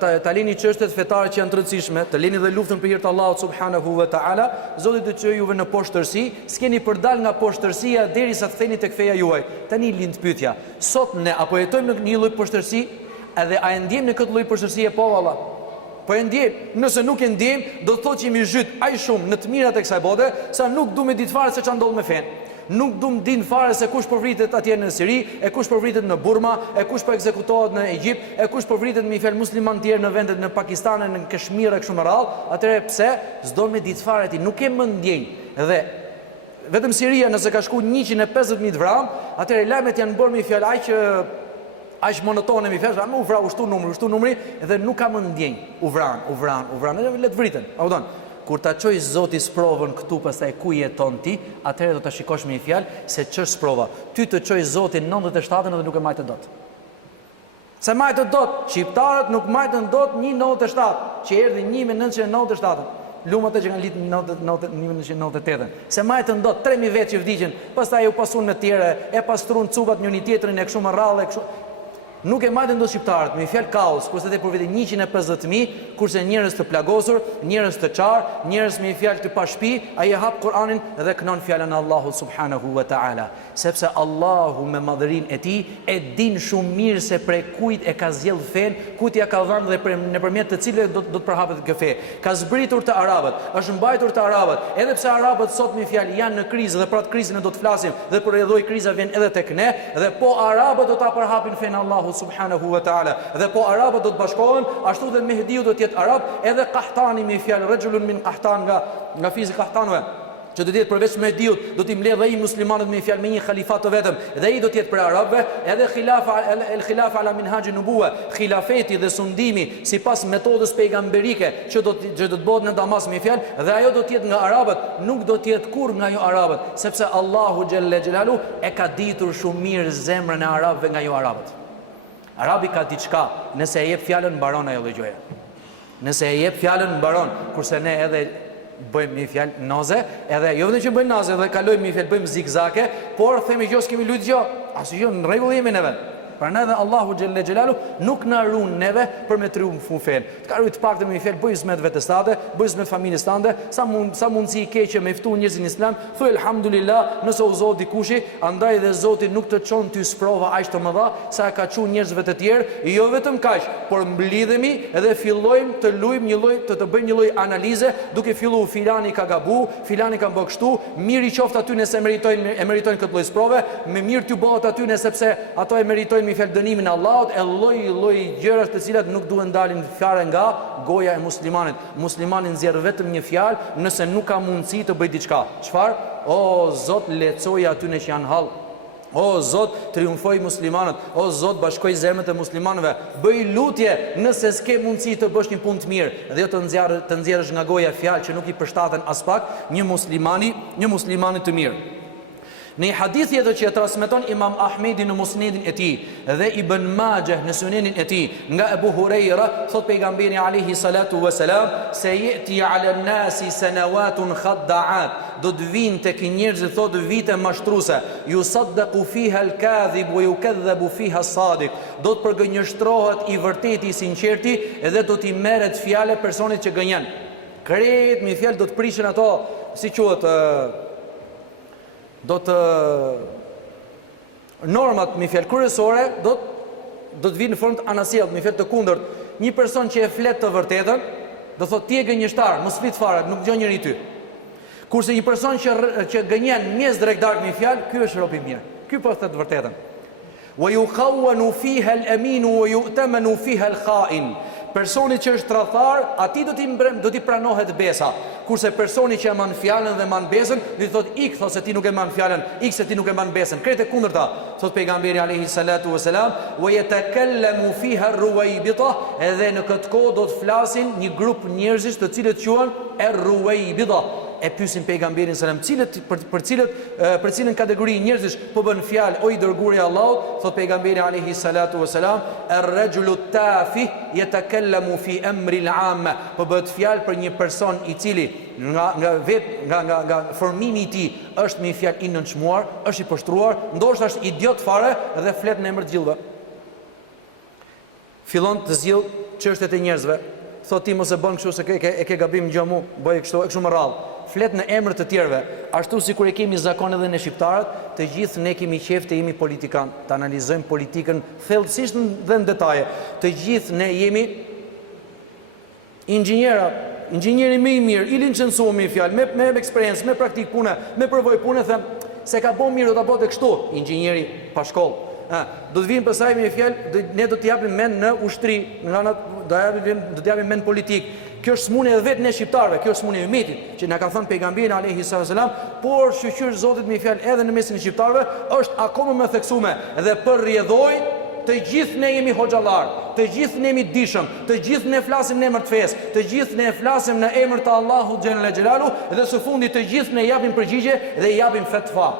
ta lini çështjet fetare që janë të rëndësishme, të lini dhe luftën për hir të Allahut subhanahu wa taala, Zoti do të çojë juve në poshtërsi, s'keni përdal nga poshtërsia derisa të theni tek feja juaj. Tani lind pyetja, sot ne apo jetojmë në një lloj poshtërsi, Edhe a e ndjem në këtë lloj përsëritje po valla? Po e ndjem. Nëse nuk e ndjem, do të thotë që jemi zhyt aq shumë në të mirat e kësaj bote, sa nuk duam të ditë fare se ç'a ndodh me fen. Nuk duam din fare se kush po vritet atje në Siri, e kush po vritet në Burma, e kush po ekzekutohet në Egjipt, e kush po vritet me fjalë musliman të tjerë në vendet në Pakistan, në Kashmir e kështu me radhë. Atëherë pse s'do me ditë fare ti, nuk e më ndjenj. Dhe vetëm Siria nëse ka shku 150.000 vram, atëherë lajmet janë bërë me fjalë aq monotone mi fjalë, u vra ushtu numri dhe nuk ka më ndjenj. U vran, edhe le të vriten. Audon. Kur ta çoj Zoti sprovën këtu pastaj ku jeton ti, atëherë do ta shikosh me një fjalë se ç'është sprova. Ty të çoj Zoti 97 dhe nuk e majtë dot. Se majtë dot, shqiptarët nuk majtën dot 197, që erdhi 1997. Lumat që kanë litë 1998. Se majtën dot 3000 vjet që vdiqën, pastaj u pasun në tjere, e pastruan cupat njëri tjetrin e kështu me radhë, kështu. Nuk e majtën dot shqiptarët, me fjalë kaos, kurse te për vitin 150.000, kurse njerëz të plagosur, njerëz të çar, njerëz me fjalë të pa shtëpi, ai e hap Kur'anin dhe kënon fjalën e Allahut subhanahu wa taala, sepse Allahu me madhërinë e tij e din shumë mirë se prej kujt e ka zgjedh fen, kujt ja ka dhënë dhe nëpërmjet të cilëve do të përhapet kjo fe. Ka zbritur të arabët, është mbajtur të arabët, edhe pse arabët sot me fjalë janë në krizë dhe për atë krizën ne do të flasim dhe për lloj kriza vjen edhe tek ne, dhe po arabët do ta përhapin fen Allahu subhanahu wa taala, dhe po arabët do të bashkohen, ashtu dhe Mehdiu do të jetë arab, edhe Qahtani me fjalë rajulun min Qahtan nga fizi Qahtanëve, që do të jetë përveç Mehdiut, do t'i mbledhë ai muslimanët me fjalë me një xhalifat të vetëm, dhe ai do të jetë për arabëve, edhe khilafa ala minhaj nubuwa, khilafeti dhe sundimi sipas metodës pejgamberike që do të bëhet në Damas me fjalë, dhe ajo do të jetë nga arabët, nuk do të jetë kurrë nga jo arabët, sepse Allahu xhelle xhelalu e ka ditur shumë mirë zemrën e arabëve nga jo arabët. Arabi ka diçka, nëse e jep fjalën mbaron ajo lloj gjëje. Nëse e jep fjalën mbaron, kurse ne edhe bëjmë një fjalë noze, edhe jo vetëm që bëjmë noze, edhe kalojmë një fjalë bëjmë zigzake, por themi që s'kemi luajtur gjë, asgjë në rregull jemi neve. Prandaj edhe Allahu xhelle xhelalu nuk na ruan neve për me triumfu fen. Të ka rrit pak të me një fjalë bëj zmet vetes tate, bëj zmet familjes tande, sa mundsi i keqe me ftuar njerëzin islam, thuaj elhamdulillah, nëse u zot dikushi, andaj dhe Zoti nuk të çon ty sprova aq të mëdha sa ka çuar njerëzve të tjerë, jo vetëm kaq, por mblidhemi edhe fillojmë të luajmë një lloj të bëjmë një lloj analize, duke filluar filani ka gabu, filani ka bërë kështu, mirë i qoftë aty nëse meritojnë këtë lloj sprove, me mirë t'ju bëhet aty nëse sepse ato e meritojnë me fjalë dënimin e Allahut, e lloj gjëra të cilat nuk duhen dalin fare nga goja e muslimanit. Muslimani nxjerr vetëm një fjalë nëse nuk ka mundësi të bëjë diçka. Çfarë? O Zot, leçoj aty që janë hall. O Zot, triumfoj muslimanët. O Zot, bashkoj zemrat e muslimanëve. Bëj lutje nëse s'ke mundësi të bësh një punë të mirë, dhe jo të nxjerrësh nga goja fjalë që nuk i përshtaten as pak një muslimani të mirë. Në një hadith tjetër që e transmeton Imam Ahmedi në Musnedin e tij dhe Ibn Majah në Sunenin e tij nga Abu Huraira, thot pejgamberi alayhi salatu wasalam, se yati ala an-nasi sanawatun khadda'at, do të vinë tek njerëzit thot vite mashtruese, yusaddaqu fiha al-kadhib wa yukadhabu fiha as-sadiq, do të përgënjështrohet i vërteti i sinqerti dhe do t'i merret fjalë personit që gënjen. Krejt me fjalë do të prishin ato, si quhet, do të normat me fjalë kryesore do të vinë në formë të anasjellë, me fjalë të kundërt. Një person që e flet të vërtetën, do thotë ti je gënjeshtar, mos flit fare, nuk dëgjon njëri ty. Kurse një person që gënjen mes drekdark me fjalë, ky është rob i mirë. Ky po thot të vërtetën. Wa yukhawanu fiha al-amin wa yu'tamanu fiha al-kha'in. Personi që është tradhtar, atij do t'i pranohet besa. Kurse personi që e man fjalën dhe man besën, do të thotë ik, thosë se ti nuk e man fjalën, ik se ti nuk e man besën. Kretë kundërta. Thot pejgamberi alayhi salatu wasalam, wa yatakallamu fiha ar-ruwaybita, edhe në këtë kohë do të flasin një grup njerëzish të cilët quhen ar-ruwaybita. E pyesin pejgamberin sallam, për cilën kategori njerëzish po bën fjalë o i dërguari i Allahut, thot pejgamberi alayhi salatu wasalam, ar-rajulu tafi yatakallamu fi amri al-amma, po bëhet fjalë për një person i cili nga formimi i tij është me fjalë i nënçmuar, është i poshtruar, ndoshta është idiot fare dhe flet në emër të gjithëve. Fillon të zgjidh çështjet e njerëzve. Thot ti mos e bën kështu se e ke gabim gjë mu, bëj kështu e kështu me radhë. flet në emër të tjerëve. Ashtu sikur e kemi zakon edhe në shqiptarët, të gjithë ne kemi qejf të jemi politikan, të analizojmë politikën thellësisht dhe në detaje. Të gjithë ne jemi inxhinieri më i mirë, i licencum me fjalë, me eksperiencë, me praktik pune, me përvojë pune, them se ka bën mirë do ta bëte kështu, inxhinieri pa shkollë. Do të vinë pasaj me fjalë, ne do të japim mend në ushtri, do të japim mend politik. Kjo është smundje edhe vetë ne shqiptarëve, kjo është smundje e umetit, që na ka thënë pejgamberi alayhi salam, por shoqyr Zotit me fjalë edhe në mesin e shqiptarëve është akoma më theksuar dhe për rrjedhoj të gjithë ne jemi hoxhallar, të gjithë ne jemi dishëm, të gjithë ne flasim në emër të fesë, të gjithë ne flasim në emër të Allahut xhalla xhelalu dhe së fundi të gjithë ne japim përgjigje dhe japim fetva.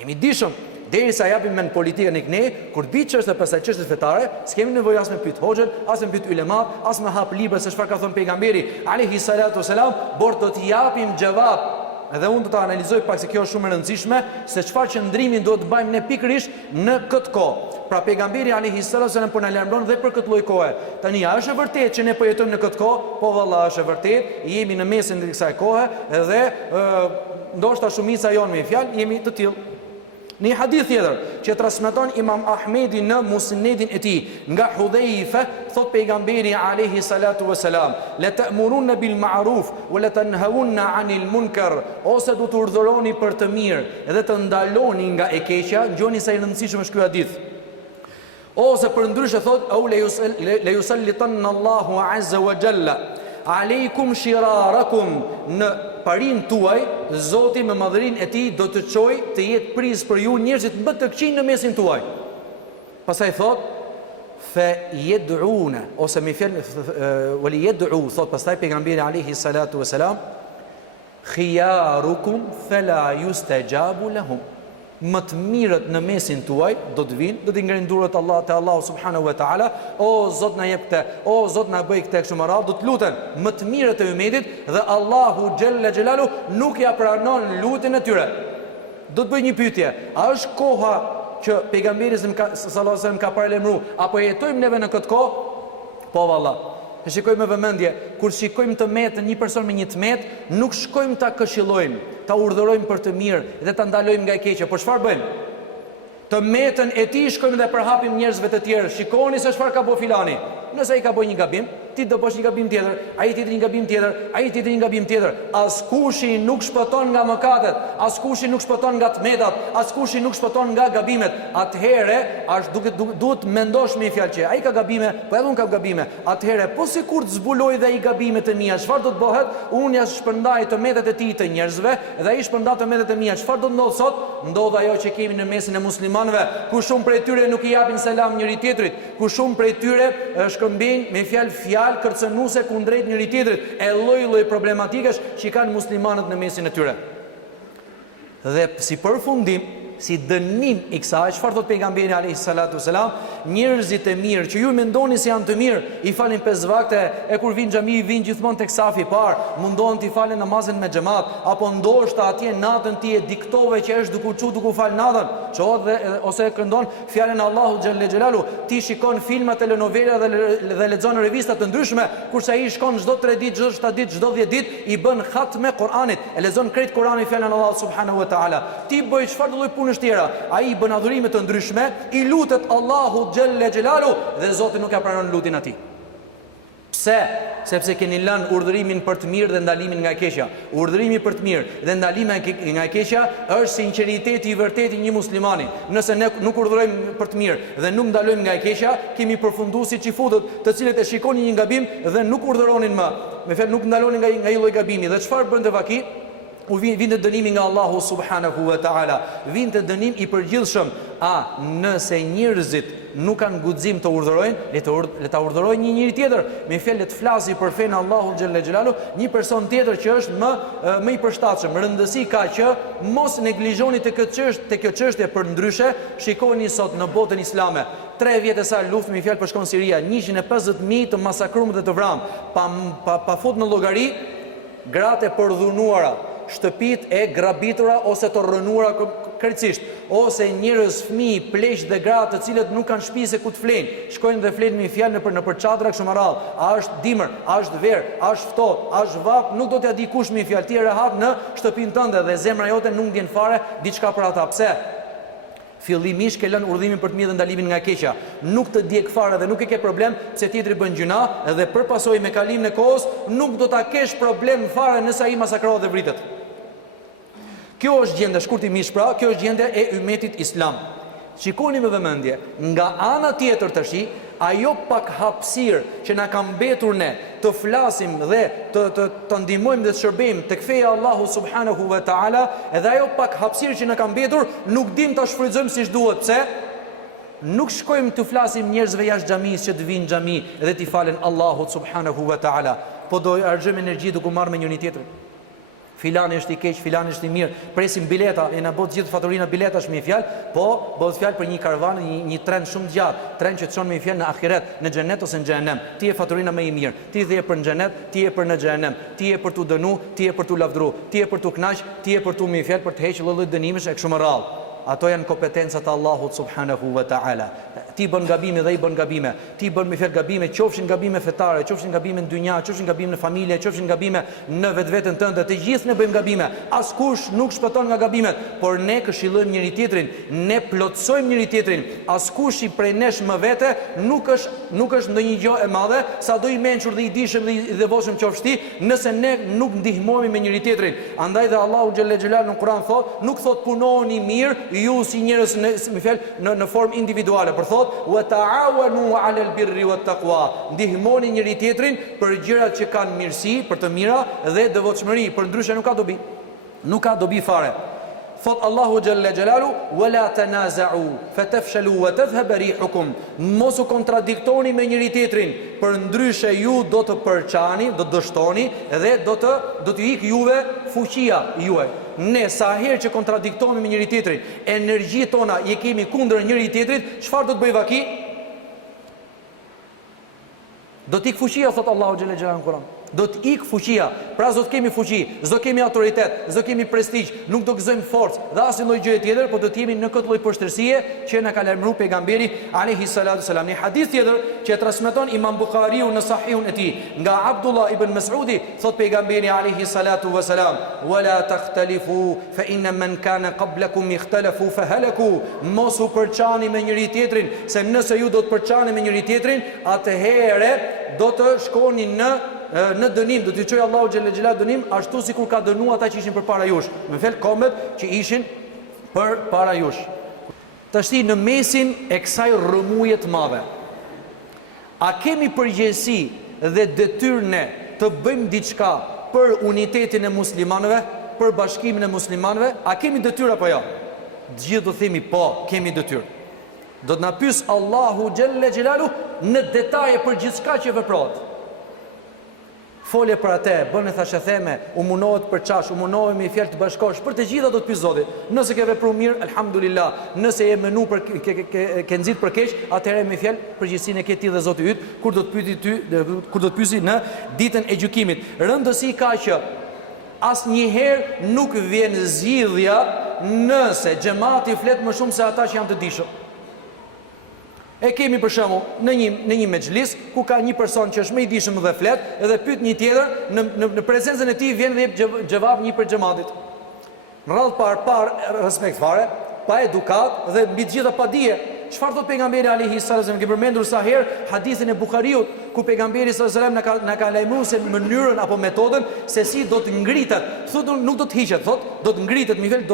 Jemi dishëm derisa japim mend politikën e këne, kur bëj çështë pasaj çështë fetare, s'kemi nevojë as me pyet hoxhën, as me pyet ulemat, as me hap libra se çfarë ka thënë pejgamberi alayhi salatu wasalam, por do të japim xhavab. Edhe unë do ta analizoj pak se kjo është shumë e rëndësishme, se çfarë qëndrimin duhet të bëjmë ne pikërisht në këtë kohë. Pra pejgamberi alayhi salatu wasalam po na lajmëron dhe për këtë lloj kohe. Tani a është e vërtetë që ne po jetojmë në këtë kohë? Po vallahi është e vërtetë, jemi në mesin e kësaj kohe dhe ndoshta shumica jonë me fjalë jemi të tillë. Në një hadith tjetër që transmeton Imam Ahmedi në Musnedin e tij nga Hudhaifa, thot pejgamberi alayhi salatu wasalam, la ta'muruna bil ma'ruf wa la tanhauna 'anil munkar, ose do të urdhëroni për të mirë dhe të ndaloni nga e keqja. Ngjoni sa i rëndësishëm është ky hadith. Ose për ndryshe thot au la yusallitanna Allahu azza wa jalla aleikum shirarakum, në parin tuaj Zoti me madhërinë e tij do të çojë të jetë prizë për ju njerëzit më të këqij në mesin tuaj. Pastaj thot fa yad'una, ose me fjalë wali yad'u, thot pastaj pejgamberi alayhi salatu wasalam, khiyarukum fala yustajabu lahum, më të mirët në mesin tuaj do të vinë, do t'i ngrenë durët Allah te Allahu subhanahu wa taala, o Zot na jep këtë, o Zot na bëj këtë kështu më radh, do të luten më të mirët e umetit dhe Allahu xhalla xhelalu nuk ja pranon lutjen e tyre. Do të bëj një pyetje, a është koha që pejgamberi sallallahu alajhi wasallam ka paralajmëruar apo jetojmë neve në këtë kohë? Po valla. E shikojmë me vëmendje, kur shikojmë të metën, një person me një tmet, nuk shkojmë ta këshillojmë, ta urdhërojmë për të mirë dhe ta ndalojmë nga e keqja. Por çfarë bëjmë? Të metën e tij shkojmë dhe përhapim njerëzve të tjerë. Shikoni se çfarë ka bëu filani. Nëse ai ka bëu një gabim, ti do bësh një gabim tjetër, ai tjetër një gabim tjetër, ai tjetër një gabim tjetër. Askushi nuk shpëton nga mëkatet, askushi nuk shpëton nga tmetat, askushi nuk shpëton nga gabimet. Atëherë, duhet mendosh me fjalë që ai ka gabime, po edhe unë kam gabime. Atëherë, po sikur të zbuloj dhe ai gabimet e mia, çfarë do të bëhet? Unë ja shpërndaj të metet e tij të njerëzve dhe ai shpërndan të metet e mia. Çfarë do të ndodh sot? Ndodh ajo që kemi në mesin e muslimanëve, ku shumë prej tyre nuk i japin selam njëri tjetrit, ku shumë prej tyre shkëmbejnë me fjalë kërcënuese kundrejt njëri tjetrit, e lloj-lloj problematikash që kanë muslimanët në mesin e tyre. Dhe si përfundim, si dënim i kësaj, çfarë thot pejgamberi alayhi salatu wasalam, njerëzit e mirë që ju mendoni se janë të mirë, i falin 5 vakte, e kur vinë xhami vinë gjithmonë tek safi i parë, mundohen të falin namazin me xhamat, apo ndoshta atje natën ti e diktove që është duke fal natën, çohet dhe ose këndon fjalën e Allahut xhalla xhelalu, ti shikon filma, telenovela dhe lexon revista të ndryshme, kurse ai shkon çdo 3 ditë, çdo 7 ditë, çdo 10 ditë i bën khatme Kur'anit, e lexon krejt Kur'anin fjalën e Allahut subhanahu wa taala. Ti bëj çfarë lloj punësh tjera, ai i bën adhurime të ndryshme, i lutet Allahu xhalla xhelalu dhe Zoti nuk ja pranon lutjen atij. Pse? Sepse keni lënë urdhërimin për të mirë dhe ndalimin nga e keqja. Urdhërimi për të mirë dhe ndalimi nga e keqja është sinqeriteti i vërtetë i një muslimani. Nëse ne nuk urdhërojmë për të mirë dhe nuk ndalojmë nga e keqja, kemi përfunduar si çifutët, të cilët e shikonin një gabim dhe nuk urdhëronin më. Me fjalë nuk ndalonin nga ai lloj gabimi. Dhe çfarë bën vaki? Vinte dënimi nga Allahu subhanahu wa taala. Vinte dënim i përgjithshëm. Nëse njerëzit nuk kanë guxim të urdhërojnë, le ta urdhërojnë një njeri tjetër, me fjalë le të flasi për fenë Allahu xhalla xhelalu, një person tjetër që është më i përshtatshëm. Rëndësi ka që mos neglizhoni te kjo çështje, për ndryshe shikoni sot në botën islame. 3 vjet e sa luftë me fjalë për shkon Siria, 150.000 të masakruar dhe të vramë, pa fut në llogari gratë e përdhunuara, shtëpit e grabitura ose të rënuara krejtësisht, ose njerëz, fëmijë, pleq dhe gra të cilët nuk kanë shtëpi se ku të flenë, shkojnë dhe flenë me fjalë nëpër çadra kështu me radhë. A është dimër, a është verë, a është ftohtë, a është vap, nuk do t'ja di kush me fjalë. Ti je rehat në shtëpinë tënde dhe zemra jote nuk ndjen fare diçka për ata. Pse? Fillimisht ke lënë urdhërimin për të mirë dhe ndalimin nga e keqja. Nuk të djeg fare dhe nuk e ke problem pse tjetri bën gjuna, dhe përpasoj me kalimin e kohës nuk do ta kesh problem fare nëse ai masakrohet dhe vritet. Kjo është gjendja shkurtimisht pra, kjo është gjendja e ummetit islam. Shikoni me vëmendje, nga ana tjetër tash, ajo pak hapësirë që na ka mbetur ne të flasim dhe të ndihmojmë dhe të shërbejmë tek feja Allahu subhanahu wa taala, edhe ajo pak hapësirë që na ka mbetur nuk dim ta shfrytëzojmë siç duhet. Pse? Nuk shkojmë të flasim njerëzve jashtë xhamisë që të vinë në xhami dhe t'i falen Allahut subhanahu wa taala, po do argjojmë energji duke marrë me njëri tjetrin. Filani është i keq, filani është i mirë. Presim bileta, e na bot gjithë faturina biletash me fjalë, po bëhet fjalë për një karavan, një tren shumë të gjatë, tren që çon me fjalë në ahiret, në xhenet ose në xhenem. Ti je faturina më i mirë. Ti je për në xhenet, ti je për në xhenem. Ti je për tu dënu, ti je për tu lavdëru, ti je për tu kënaq, ti je për tu me fjalë për të hequr lloj dënimesh e kështu me radhë. Ato janë kompetencat e Allahut subhanahu wa taala. Ti bën gabime dhe i bën gabime. Ti bën me fjalë gabime, qofshin gabime fetare, qofshin gabime në dynja, qofshin gabime në familje, qofshin gabime në vetveten tënde. Të gjithë ne bëjmë gabime. Askush nuk shpëton nga gabimet, por ne këshillojmë njëri tjetrin, ne plotësojmë njëri tjetrin. Askush i prej nesh më vete nuk është ndonjë gjë e madhe, sado i mençur dhe i dishëm dhe i devotshëm qofshti, nëse ne nuk ndihmohemi me njëri tjetrin. Andaj dhe Allahu xhelle xhelal në Kur'an nuk thot punoni mirë ju si njerëz në formë individuale, por thot wa ta'awanu 'alal birri wat taqwa. Ndihmoni njëri tjetrin për gjërat që kanë mirësi, për të mira dhe devotshmëri, për ndryshe nuk ka dobi. Nuk ka dobi fare. Thot Allahu xhalla xhelalu wala tanaza'u fatafshalu wa tadhhab rihukum. Mos u kontradiktoni me njëri tjetrin, për ndryshe ju do të përçani, do të dështoni dhe do të ikë juve fuqia juaj. Ne sa herë që kontradiktohemi me njëri tjetrin, energjitë tona i kemi kundër njëri tjetrit, çfarë do të bëj vaki? Do të ikë fuqia, thot Allahu xhalla xhelalu në Kur'an. Do të ikë fuqia. Pra s'do të kemi fuqi, s'do kemi autoritet, s'do kemi prestigj, nuk do gëzojmë forcë dhe asnjë lloj gjëje tjetër, por do të jemi në këtë lloj poshtërsie që na ka lajmëruar pejgamberi alayhi salatu wasalam. Në hadith tjetër që e transmeton Imam Buhariu në Sahihun e tij, nga Abdullah ibn Mas'udi, thot pejgamberi alayhi salatu wasalam: "Wala takhtalifu fa inna man kana qablakum ikhtalafu fa halaku." Mos u përçani me njëri tjetrin, se nëse ju do të përçani me njëri tjetrin, atëherë do të shkoni në dënim, do t'i çojë Allahu xhelle xhelal dënim, ashtu sikur ka dënuar ata që ishin përpara jush. Me fjalë komet që ishin përpara jush. Tashti në mesin e kësaj rrëmuje të madhe, a kemi përgjegjësi dhe detyrë ne të bëjmë diçka për unitetin e muslimanëve, për bashkimin e muslimanëve? A kemi detyrë apo jo? Të gjithë do themi po, kemi detyrë. Do të na pyes Allahu xhelle xhelalu në detaje për gjithçka që veprohet. Folje për atë, bën e thashë theme, u munohet për çash, u munohet me fjalë të bashkosh, për të gjitha do të pyes Zoti. Nëse ke vepruar mirë, elhamdulillah. Nëse je menu për ke nxit për keq, atëherë me fjalë përgjegjësinë e ke ti dhe Zoti yt, kur do të pyeti ty, kur do të pyesi në ditën e gjykimit. Rëndësi ka që asnjëherë nuk vjen zgjidhja nëse xhamati flet më shumë se ata që janë të dishëm. E kemi për shembull në një mexhlis ku ka një person që është më i dishëm dhe flet, edhe pyet një tjetër, në prezencën e tij vjen dhe jep xhavab një për xhamatit. Në radhë par respekt fare, pa edukat dhe mbi të gjitha pa dije. Çfarë thot pejgamberi alayhi sallam, që përmendur sa herë hadithin e Buhariut, ku pejgamberi sallallahu alaihi wasallam na ka lajmëruar se mënyrën apo metodën se si do të ngritet. Thotë nuk do të hiqet, thotë do të ngritet, mi fjalë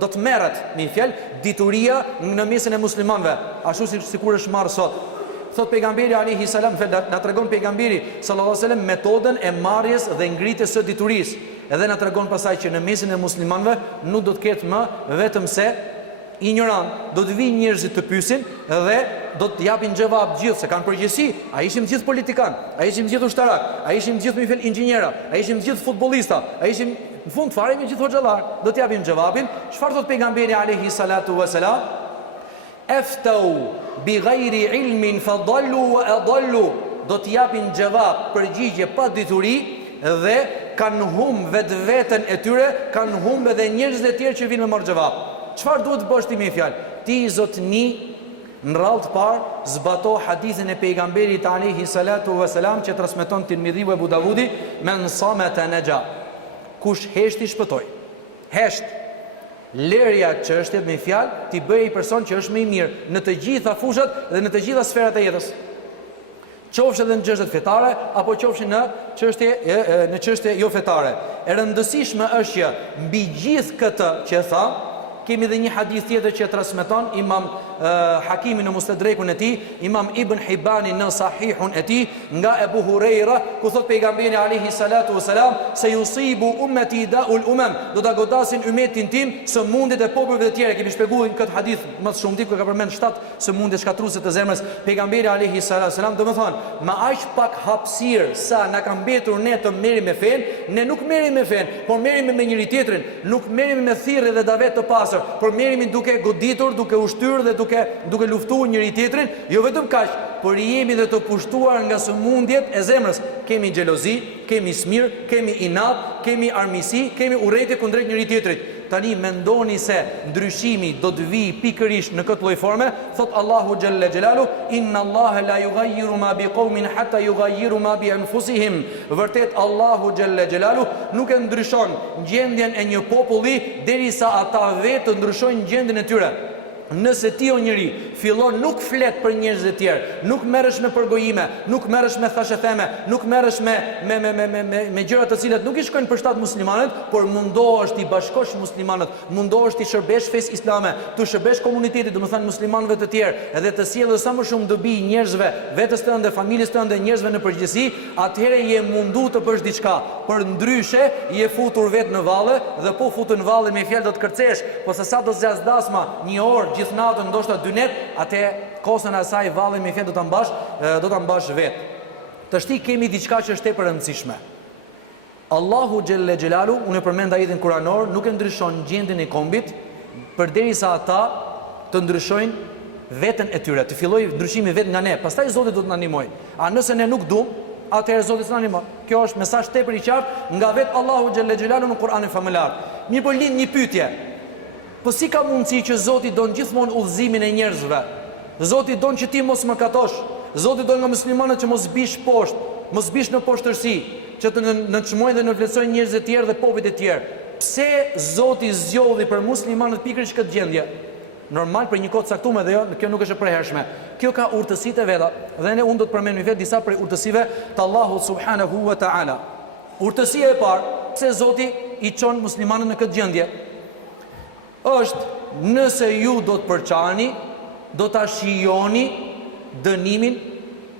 do të merret, mi fjalë dituria në mesin e muslimanëve, ashtu sikur është marrë sot. Thot pejgamberi alayhi salam, na tregon pejgamberi sallallahu alaihi wasallam metodën e marrjes dhe ngritjes së diturisë. Edhe na tregon pasaj që në mesin e muslimanëve nuk do të ketë më vetëm se ignorant, do të vinë njerëzit të pyesin dhe do të japin xhavab gjithë, se kanë përgjegjësi. A ishim gjithë politikan, a ishim gjithë ushtarak, a ishim gjithë me fjalë inxhiniera, a ishim gjithë futbollista, a ishim në fund fare me gjithë hoxhallar, do të japin xhavabin. Çfarë thot pejgamberi alayhi salatu wasalam? Aftau bi ghairi ilmin fadallu wa adallu. Do të japin xhavab, përgjigje pa dituri dhe kanë humb vetveten e tyre, kanë humb edhe njerëzit e tjerë që vinë me marr xhavab. Çfarë duhet të bësh ti me fjalë? Ti zotni në radhë të parë zbato hadithin e pejgamberit alayhi salatu vesselam që transmeton Tirmidhiu e Abu Davudi, men samata naja. Kush heshti shpëtoi. Hesht. Lerja çështjet me fjalë ti bëj një person që është më i mirë në të gjitha fushat dhe në të gjitha sferat e jetës. Qofsh edhe në çështje fetare apo qofsh në çështje jo fetare. E rëndësishme është që mbi gjithë këtë që tha, kemi dhe një hadith tjetër që transmeton Imam Hakimi në Mustadrekun e tij, Imam Ibn Hibani në Sahihun e tij, nga Ebu Huraira, ku thot pejgamberi alayhi salatu wasalam, se yusibu ummati da'ul umam, do ta godasin ummetin tim sëmundjet e popujve të tjerë. Kemi shpjeguar këtë hadith më shumë diku, ka përmend 7 sëmundje shkatruese të zemrës. Pejgamberi alayhi salatu wasalam do të thonë, me aq pak hapësirë sa na ka mbetur ne të merrim me fen, ne nuk merrim me fen, por merrim me njëri tjetrin, nuk merrim me thirrje dhe davet të pasur, por merremi duke goditur, duke ushtyrë dhe duke luftuar njëri tjetrin, jo vetëm kaq, por jemi dhe të pushtuar nga sëmundjet e zemrës. Kemi xhelozi, kemi smir, kemi inat, kemi armiqsi, kemi urrëtie kundrejt njëri tjetrit. Tani mendoni se ndryshimi do të vijë pikërisht në këtë lloj forme, thot Allahu xhalla xhelalu, inna Allaha la yughayyiru ma biqaumin hatta yughayyiru ma bi anfusihim. Vërtet Allahu xhalla xhelalu nuk e ndryshon gjendjen e një populli derisa ata vetë të ndryshojnë gjendjen e tyre. Nëse ti o njëri fillon nuk flet për njerëzit e tjerë, nuk merresh me përgojime, nuk merresh me thashetheme, nuk merresh me gjëra të cilat nuk i shkojnë për shtat muslimanët, por mundohesh ti bashkosh muslimanët, mundohesh ti shërbesh fesë islame, tu shërbesh komunitetit, domethënë muslimanëve të tjerë, edhe të sjellësh sa më shumë dobi njerëzve, vetes tënde, familjes tënde, njerëzve në përgjithësi, atëherë je mundu të bësh diçka. Për ndryshe je futur vetë në valle dhe po futur në valle me fjalë do të kërcesh, po se sa do zgjas dasma, një orë gjithë natën, ndoshta 2 net, atë kosën e asaj valli me fjalë do ta mbash vetë. Tashti kemi diçka që është tepër e rëndësishme. Allahu xhelle xhelalu, unë përmend ajetin kuranor, nuk e ndryshon gjendjen e kombit përderisa ata të ndryshojnë veten e tyre, të fillojë ndryshimi vetë nga ne. Pastaj Zoti do të na ndihmojë. A nëse ne nuk duam, atëherë Zoti s'na ndihmon. Kjo është mesazh tepër i qartë nga vetë Allahu xhelle xhelalu në Kur'anin famëlar. Mirë, po lind një pyetje. Po si ka mundësi që Zoti don gjithmonë udhëzimin e njerëzve? Zoti don që ti mos mëkatosh. Zoti don nga muslimanët që mos bish poshtë, mos bish në poshtërsi, që të nënçmojnë dhe në vlerësojnë njerëzit e tjerë dhe popujt e tjerë. Pse Zoti zgjodhi për muslimanët pikërisht këtë gjendje? Normal për një kohë caktuar, dhe jo, kjo nuk është e përhershme. Kjo ka urtësitë e veta, dhe unë do të përmend vetë disa prej urtësive të Allahut subhanahu wa taala. Urtësia e parë, pse Zoti i çon muslimanët në këtë gjendje, është nëse ju do të përçani, do ta shijoni dënimin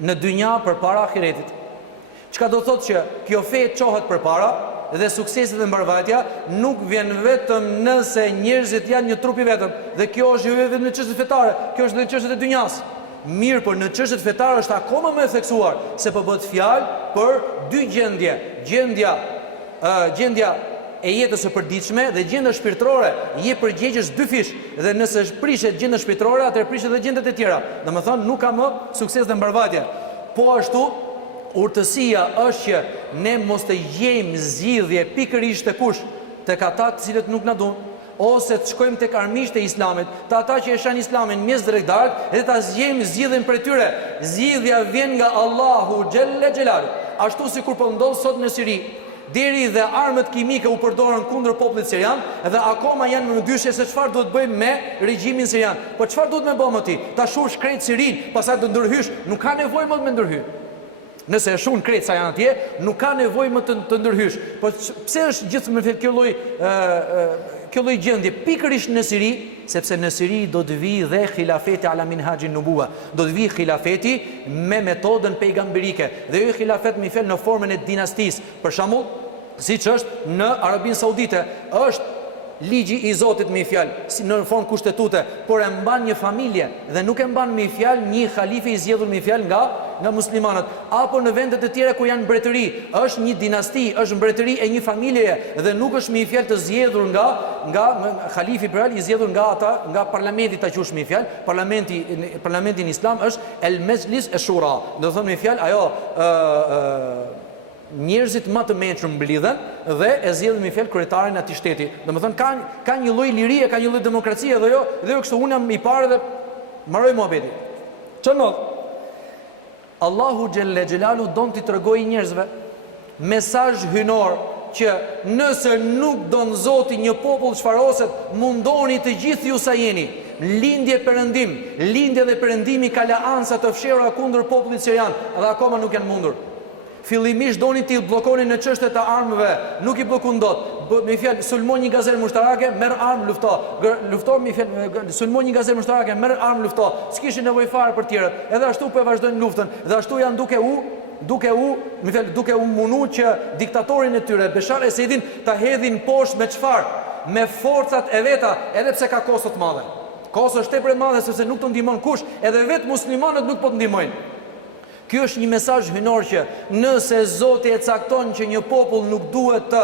në dynja përpara ahiretit. Çka do thotë që kjo fe çohet përpara dhe suksesi dhe mbarvajtja nuk vjen vetëm nëse njerëzit janë një trup i vetëm, dhe kjo është jo vetëm në çështjet fetare, kjo është në çështjet e dynjas. Mirë, por në çështjet fetare është akoma më e theksuar se po bëhet fjalë për 2 gjendje. Gjendja e jetës së përditshme dhe gjendja shpirtërore. Je përgjegjësh 2 fish, dhe nëse prishet gjendja shpirtërore, atëherë prishet edhe gjendet e tjera. Domethënë nuk ka më sukses dhe mbarvajtje. Po ashtu, urtësia është që ne mos të gjejmë zgjidhje pikërisht te kush, tek ata të cilët nuk na duan, ose të shkojmë tek armiqtë e Islamit, të ata që e shohin Islamin mes drekdark, dhe ta zgjejmë zgjidhjen për tyre. Zgjidhja vjen nga Allahu xhelle xhelalu. Ashtu sikur po ndodh sot në Siri, deri dhe armët kimike u përdorën kundër popullit sirian, dhe akoma janë në dyshje se çfarë duhet bëjmë me regjimin sirian. Po çfarë duhet më bëmë ti? Ta shush krejt Sirin, pastaj të ndërhysh, nuk ka nevojë më të ndërhy. Nëse e shun krejt sa janë atje, nuk ka nevojë më të ndërhysh. Po pse është gjithmonë kjo lloj gjendje pikërisht në Siri? Sepse në Siri do të vijë dhe khilafeti ala minhajin nubuwa. Do të vijë khilafeti me metodën pejgamberike, dhe jo khilafet me fjalë në formën e dinastisë. Për shembull, siç është në Arabinë Saudite, është ligji i Zotit me fjalë, si në formë kushtetute, por e mban një familje dhe nuk e mban me fjalë një halife i zgjedhur me fjalë nga muslimanët. Apo në vendet e tjera ku janë mbretëri, është një dinasti, është mbretëri e një familjeje dhe nuk është me fjalë të zgjedhur nga halifi i zgjedhur nga parlamenti ta qush me fjalë. Parlamenti në Islam është el Mejlis e Shura. Do thonë me fjalë ajo njerëzit më të mençur mblidhen dhe e zgjedhin me fjalë kryetarin e atij shteti. Domethënë ka një lloj lirie, ka një lloj demokracie dhe jo kështu unë jam i parë dhe mbaroj muhabetin. Ç'ndodh? Allahu xhelle xhelalu don t'i tregojë njerëzve mesazh hynor që nëse nuk don Zoti një popull çfaroset, mundoni të gjithë ju sa jeni. Lindje dhe perëndimi ka leanca të fshehura kundër popullit sirian dhe akoma nuk janë mundur. Fillimisht doni t'i bllokonin në çështet e armëve, nuk i bllokon dot. Me fjalë sulmon një gazet mushtarake, merr armë lufto. Lufto me fjalë sulmon një gazet mushtarake, merr armë lufto. S'kishin nevojë fare për tjerët. Edhe ashtu po e vazhdojnë luftën. Dhe ashtu janë duke u munu që diktatorin e tyre, Bashar el-Assadin, ta hedhin poshtë me çfarë? Me forcat e veta, edhe pse ka kosto të mëdha. Kosto është tepër e madhe sepse nuk të ndihmon kush, edhe vetë muslimanët nuk po të ndihmojnë. Ky është një mesazh hynor që nëse Zoti e cakton që një popull nuk duhet të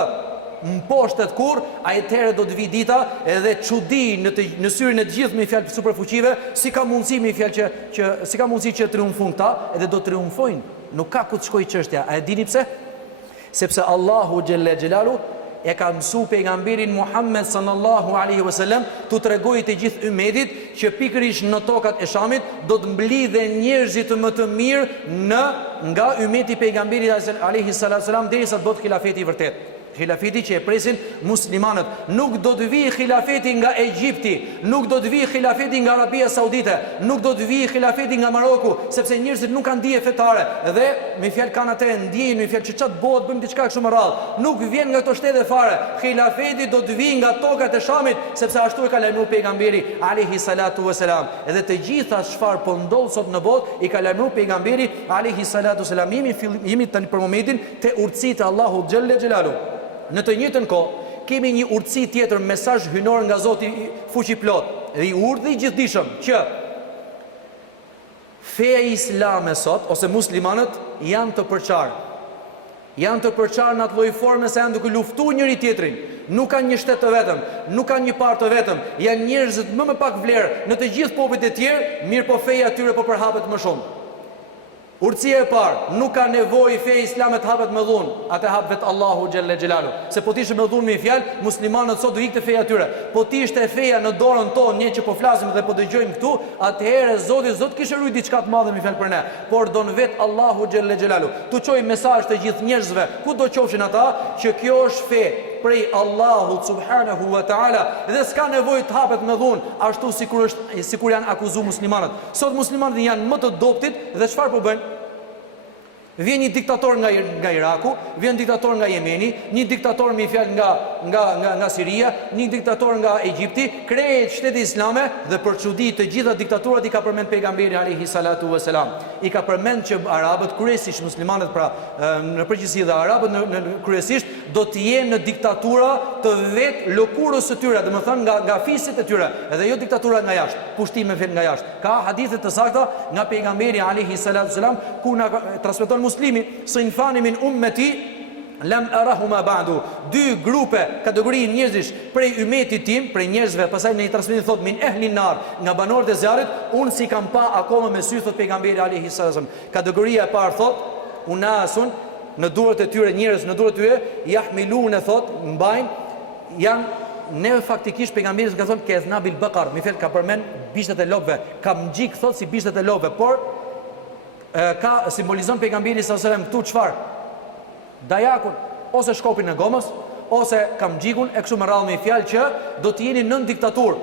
mposhtet kurrë, atëherë do të vi dita edhe çudi në syrin e të gjithë me fjalë superfuqive, si ka mundësi që triumfojnë këta, edhe do triumfojnë. Nuk ka ku të shkojë çështja. A e dini pse? Sepse Allahu xhelle xhelalu e ka mësu pejgamberin Muhammed sallallahu alaihi wasallam tu tregoi të gjithë ummetit që pikërisht në tokat e Shamit do të mblidhen njerëzit më të mirë nga ummeti pejgamberit alaihi salatu wasallam derisa të bëhet xhilafeti i vërtet. Xhilafeti që e presin muslimanët. Nuk do të vijë xhilafeti nga Egjipti, nuk do të vijë xhilafeti nga Arabia Saudite, nuk do të vijë xhilafeti nga Maroku, sepse njerëzit nuk kanë dije fetare dhe me fjalë kanë atë ndjenjë, me fjalë që çfarë bëhet, bëjmë diçka kështu më radh. Nuk vjen nga këto shtete fare. Xhilafeti do të vijë nga tokat e Shamit, sepse ashtu e ka lajmëruar pejgamberi alayhi salatu wasalam. Edhe të gjitha çfarë po ndodh sot në botë i ka lajmëruar pejgamberi alayhi salatu wasalam. Jemi tani për momentin te urtësitë e Allahut xhelle xhelalu. Në të njëjtën kohë kemi një urtësi tjetër, mesazh hynor nga Zoti fuqiplot. Dhe i urdhë i gjithdijshëm që feja islame sot ose muslimanët janë të përçarë. Janë të përçarë në atë lloj forme se janë duke luftuar njëri tjetrin. Nuk kanë një shtet të vetëm, nuk kanë një parë të vetëm. Janë njerëz më me pak vlerë në të gjithë popujt e tjerë, mirë po feja e tyre po përhapet më shumë. Urtësia e parë, nuk ka nevojë feja islame të hapet me dhunë, atë hap vetë Allahu xhelle xhelalu. Se po t'ishte me dhunë me fjalë, muslimanët sot do ikte feja e tyre. Po t'ishte feja në dorën tonë, ne që po flasim dhe po dëgjojmë këtu, atëherë Zoti kishte rrit diçka të madhe me fjalë për ne. Por don vetë Allahu xhelle xhelalu. Tu çoj mesazh të gjithë njerëzve, ku do qofshin ata, që kjo është fe prej Allahut subhanahu wa taala dhe s'ka nevojë të hapet me dhunë, ashtu sikur janë akuzuar muslimanët. Sot muslimanët janë më të dobtit dhe çfarë po bëjnë? Vjen një diktator nga Iraku, vjen diktator nga Jemeni, një diktator me fjalë nga Siria, një diktator nga Egjipti, krejt shteti islame dhe për çudi të gjitha diktaturat i ka përmend pejgamberi alayhi salatu wasalam. I ka përmend që arabët, kryesisht muslimanët, pra në përgjithësi dhe arabët kryesisht do të jenë në diktatura të vetë lëkurës së tyre, domethënë nga fisit e tyre, edhe jo diktatura nga jashtë, pushtime nga jashtë. Ka hadithe të sakta nga pejgamberi alayhi salatu wasalam ku na transmeton muslimi sinfani min ummeti lam arahuma ba'du. Dy grupe, kategori njerëzish prej ummetit tim, prej njerëzve, pastaj në një transmetim thot min ehlin nar, nga banorët e zjarrit, unë si kam pa akoma me sy, thot pejgamberi alayhi sallam. Kategoria e parë thot unasun, në durët e tyre njerëz, në durët e tyre yahmilun, thot mbajnë, janë faktikisht pejgamberi ka thonë keznabil bakar, mi flet ka përmend bishtat e lopëve, ka mgjik thot si bishtat e lopëve, por ka simbolizon pejgamberi sallallahu alajhi wasallam këtu çfarë? Dajakun, ose shkopin e gomës, ose kamxhikun e kështu me radhë me fjalë që do të jeni nën diktaturë.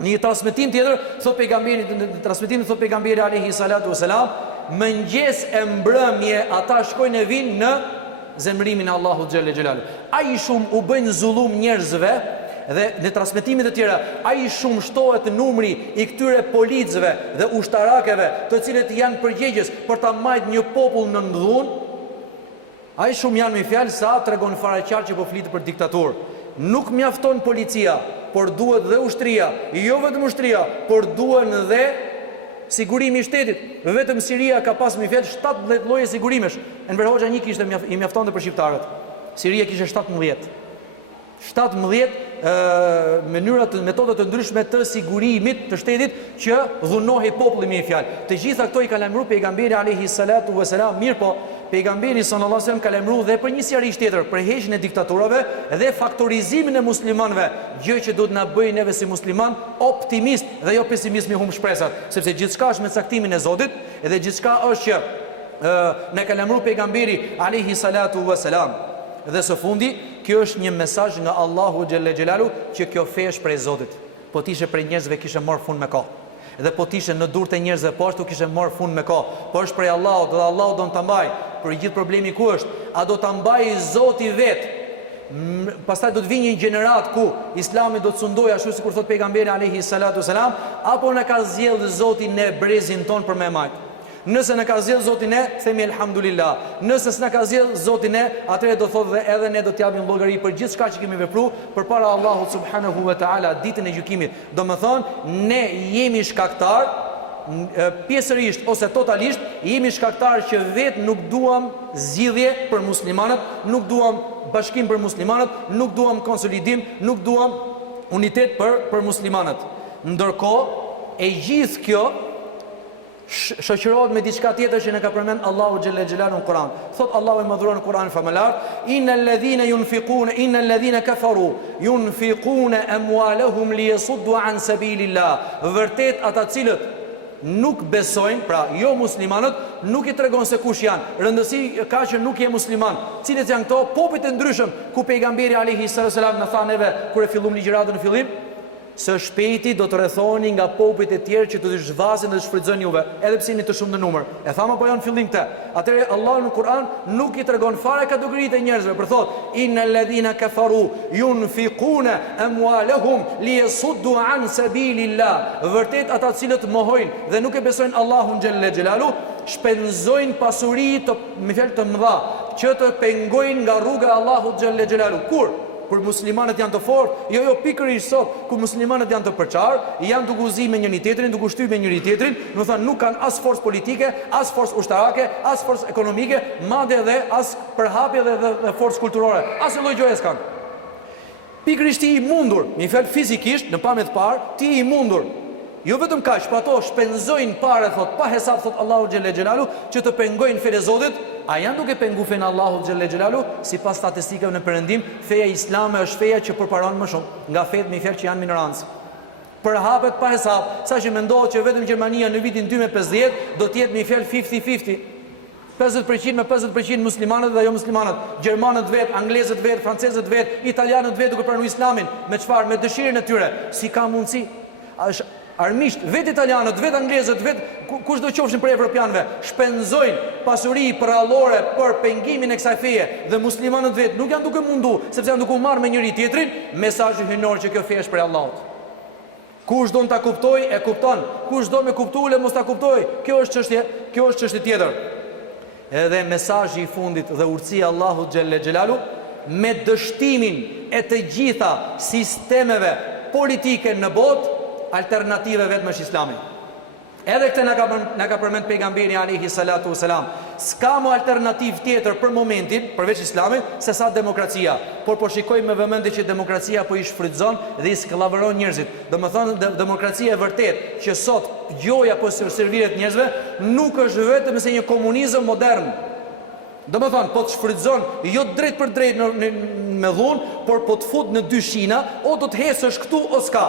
Në një transmetim tjetër thot pejgamberi, në transmetimin thot pejgamberi alayhi salatu wasalam, mëngjes e mbrëmje ata shkojnë e vinë në zemrimin e Allahut xhelle xhelalu. Ai shumë u bëjnë zullum njerëzve. Dhe në transmetimet e tjera, ai shumë shtohet numri i këtyre policëve dhe ushtarakeve, të cilët janë përgjegjës për ta mbajtur një popull në dhunë. Ai shumë janë me fjalë sa tregon faraqar që po flitë për diktaturë. Nuk mjafton policia, por duhet dhe ushtria, jo vetëm ushtria, por duhen dhe sigurimi i shtetit. Vetëm Siria ka pas me fjalë 17 lloje sigurimesh. Enver Hoxha një kishte i mjaftonte për shqiptarët. Siria kishte 17 metoda të ndryshme të sigurimit të shtetit që dhunohej populli me fjalë. Të gjitha këto i ka lajmëruar pejgamberi alayhi salatu wasalam, mirë po pejgamberi sallallahu alajhi wasallam ka lajmëruar dhe për një sqarish tjetër, për heqjen e diktaturave dhe faktorizimin e muslimanëve, gjë që duhet na bëjë neve si musliman optimist dhe jo pesimist me humb shpresat, sepse gjithçka është me caktimin e Zotit dhe gjithçka është që ne ka lajmëruar pejgamberi alayhi salatu wasalam. Dhe së fundi, kjo është një mesazh nga Allahu xhelle xhelalu që kjo fe është prej Zotit. Po t'ishe prej njerëzve kishe marrë fund me kohë. Dhe po t'ishe në durë të njerëzve poshtu kishe marrë fund me kohë. Po është prej Allahut dhe Allahu do në të mbaj. Për gjithë problemi ku është? A do të mbaj Zoti vetë? Pastaj do të vinë një gjenerat ku Islami do të sundoj ashtu sikur thot pejgamberi alayhi salatu selam, apo në ka zgjedh Zoti ne brezin ton për me majt. Nëse në ka zgjedh Zoti ne, themi elhamdulillah. Nëse s'na ka zgjedh Zoti ne, atëherë do thotë dhe edhe ne do t'japim llogari për gjithçka që kemi vepruar përpara Allahut subhanahu wa taala ditën e gjykimit. Domethënë, ne jemi shkaktar pjesërisht ose totalisht jemi shkaktar që vetë nuk duam zgjidhje për muslimanët, nuk duam bashkim për muslimanët, nuk duam konsolidim, nuk duam unitet për muslimanët. Ndërkohë, e gjithë kjo shoqërohet me diçka tjetër që ne ka përmend Allahu xhelle xhelalu në Kur'an. Thot Allahu i madhruar në Kur'an famëlar, innal ladhina kafaru yunfiquna amwalahum liyasuddu an sabilillah. Vërtet ata cilët nuk besojnë, pra jo muslimanët, nuk i tregon se kush janë. Rëndësi ka që nuk je musliman. Cilët janë këto? Popujt e ndryshëm ku pejgamberi alayhi salam na tha neve kur e fillum ligjëratën në fillim, së shpejti do të rrethoni nga popujt e tjerë që të zhvasin dhe të shfrytëzojnë juve, edhe pse jeni të shumë në numër. E thamë apo jo në fillim këtë. Atëherë Allahu në Kur'an nuk i tregon fare kategoritë e njerëzve, por thot innal ladhina kafaru yunfiquna amwalahum liyasuddu an sabilillah. Vërtet ata të cilët mohojnë dhe nuk e besojnë Allahun xhelle xhelalu, shpenzojnë pasuri të me fjalë të mëdha që të pengojnë nga rruga e Allahut xhelle xhelalu. Kur muslimanët janë të fortë, jo pikërisht sot, ku muslimanët janë të përçarë, janë duke uzi me njëri tjetrin, duke ushtyr me njëri tjetrin, do thonë nuk kanë as forcë politike, as forcë ushtarake, as forcë ekonomike, madje edhe as përhapje dhe forcë kulturore, as lloj gjëje s'kan. Pikërisht ti i mundur, me fjalë fizikisht, në pamje të parë, ti i mundur. Jo vetëm kaq, por ato shpenzojnë parë thot pa hesab thot Allahu xhelle xhelalu që të pengojnë fen e Zotit. A janë duke pengu fen Allahu xhelle xhelalu? Sipas statistikave në Perëndim, feja islame është feja që përparon më shumë nga fetë me fjalë që janë minorancë. Përhapet pa hesab, saqë mendohet që vetëm Gjermania në vitin 2050 do të jetë me fjalë 50-50. 50% me 50% muslimanët dhe jo muslimanët, gjermanët vet, anglezët vet, francezët vet, italianët vet duke pranuar islamin, me çfarë? Me dëshirën e tyre. Si ka mundsi? Armisht, vetë italianët, vetë anglezët, vetë kush do qofshin për evropianëve, shpenzojnë pasuri prallore për pengimin e kësaj feje dhe muslimanët vetë nuk janë duke mundu, sepse janë duke u marrë me njëri tjetrin, mesazhi hyjnor që kjo fe është prej Allahut. Kush do ta kuptoj, e kupton. Kush do me kuptuar, mos ta kuptoj. Kjo është çështje tjetër. Edhe mesazhi i fundit dhe urtësia e Allahut xhelle xhelalu me dështimin e të gjitha sistemeve politike në botë, alternative vetëm është Islami. Edhe këtë na ka përmend pejgamberi alayhi salatu wasalam. S'ka më alternativë tjetër për momentin, përveç Islamit, se sa demokracia. Por po shikojmë me vëmendje që demokracia po i shfrytëzon dhe i skllavëron njerëzit. Domethënë demokracia e vërtet që sot gjoja po serviret njerëzve nuk është vetëm se një komunizëm modern. Domethënë po të shfrytëzon jo drejt për drejt me dhunë, por po të fut në dy shina, o do të hesësh këtu o s'ka.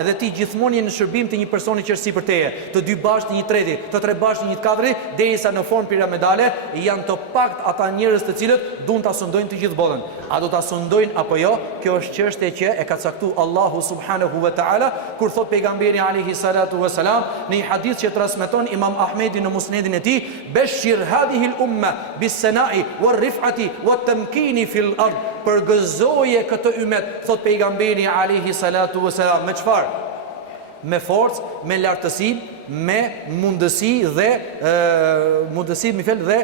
Edhe ti gjithmonë je në shërbim të një personi që është sipër teje, të dy bashkë një treti, të tre bashkë një katëri, derisa në formë piramidale janë të pakt ata njerëz të cilët duan ta sundojnë të gjithë botën. A do ta sundojnë apo jo? Kjo është çështje që e ka caktuar Allahu subhanahu wa taala, kur thot pejgamberi alayhi salatu wasalam në një hadith që transmeton Imam Ahmedi në Musnedin e tij, bashir hadhihi al-umma bis-sana'i war-rif'ati wat-tamkini fil ard. Përgëzoje këtë ymmet, thot pejgamberi alayhi salatu wasalam, me çfarë? Me forcë, me lartësi, me mundësi dhe dhe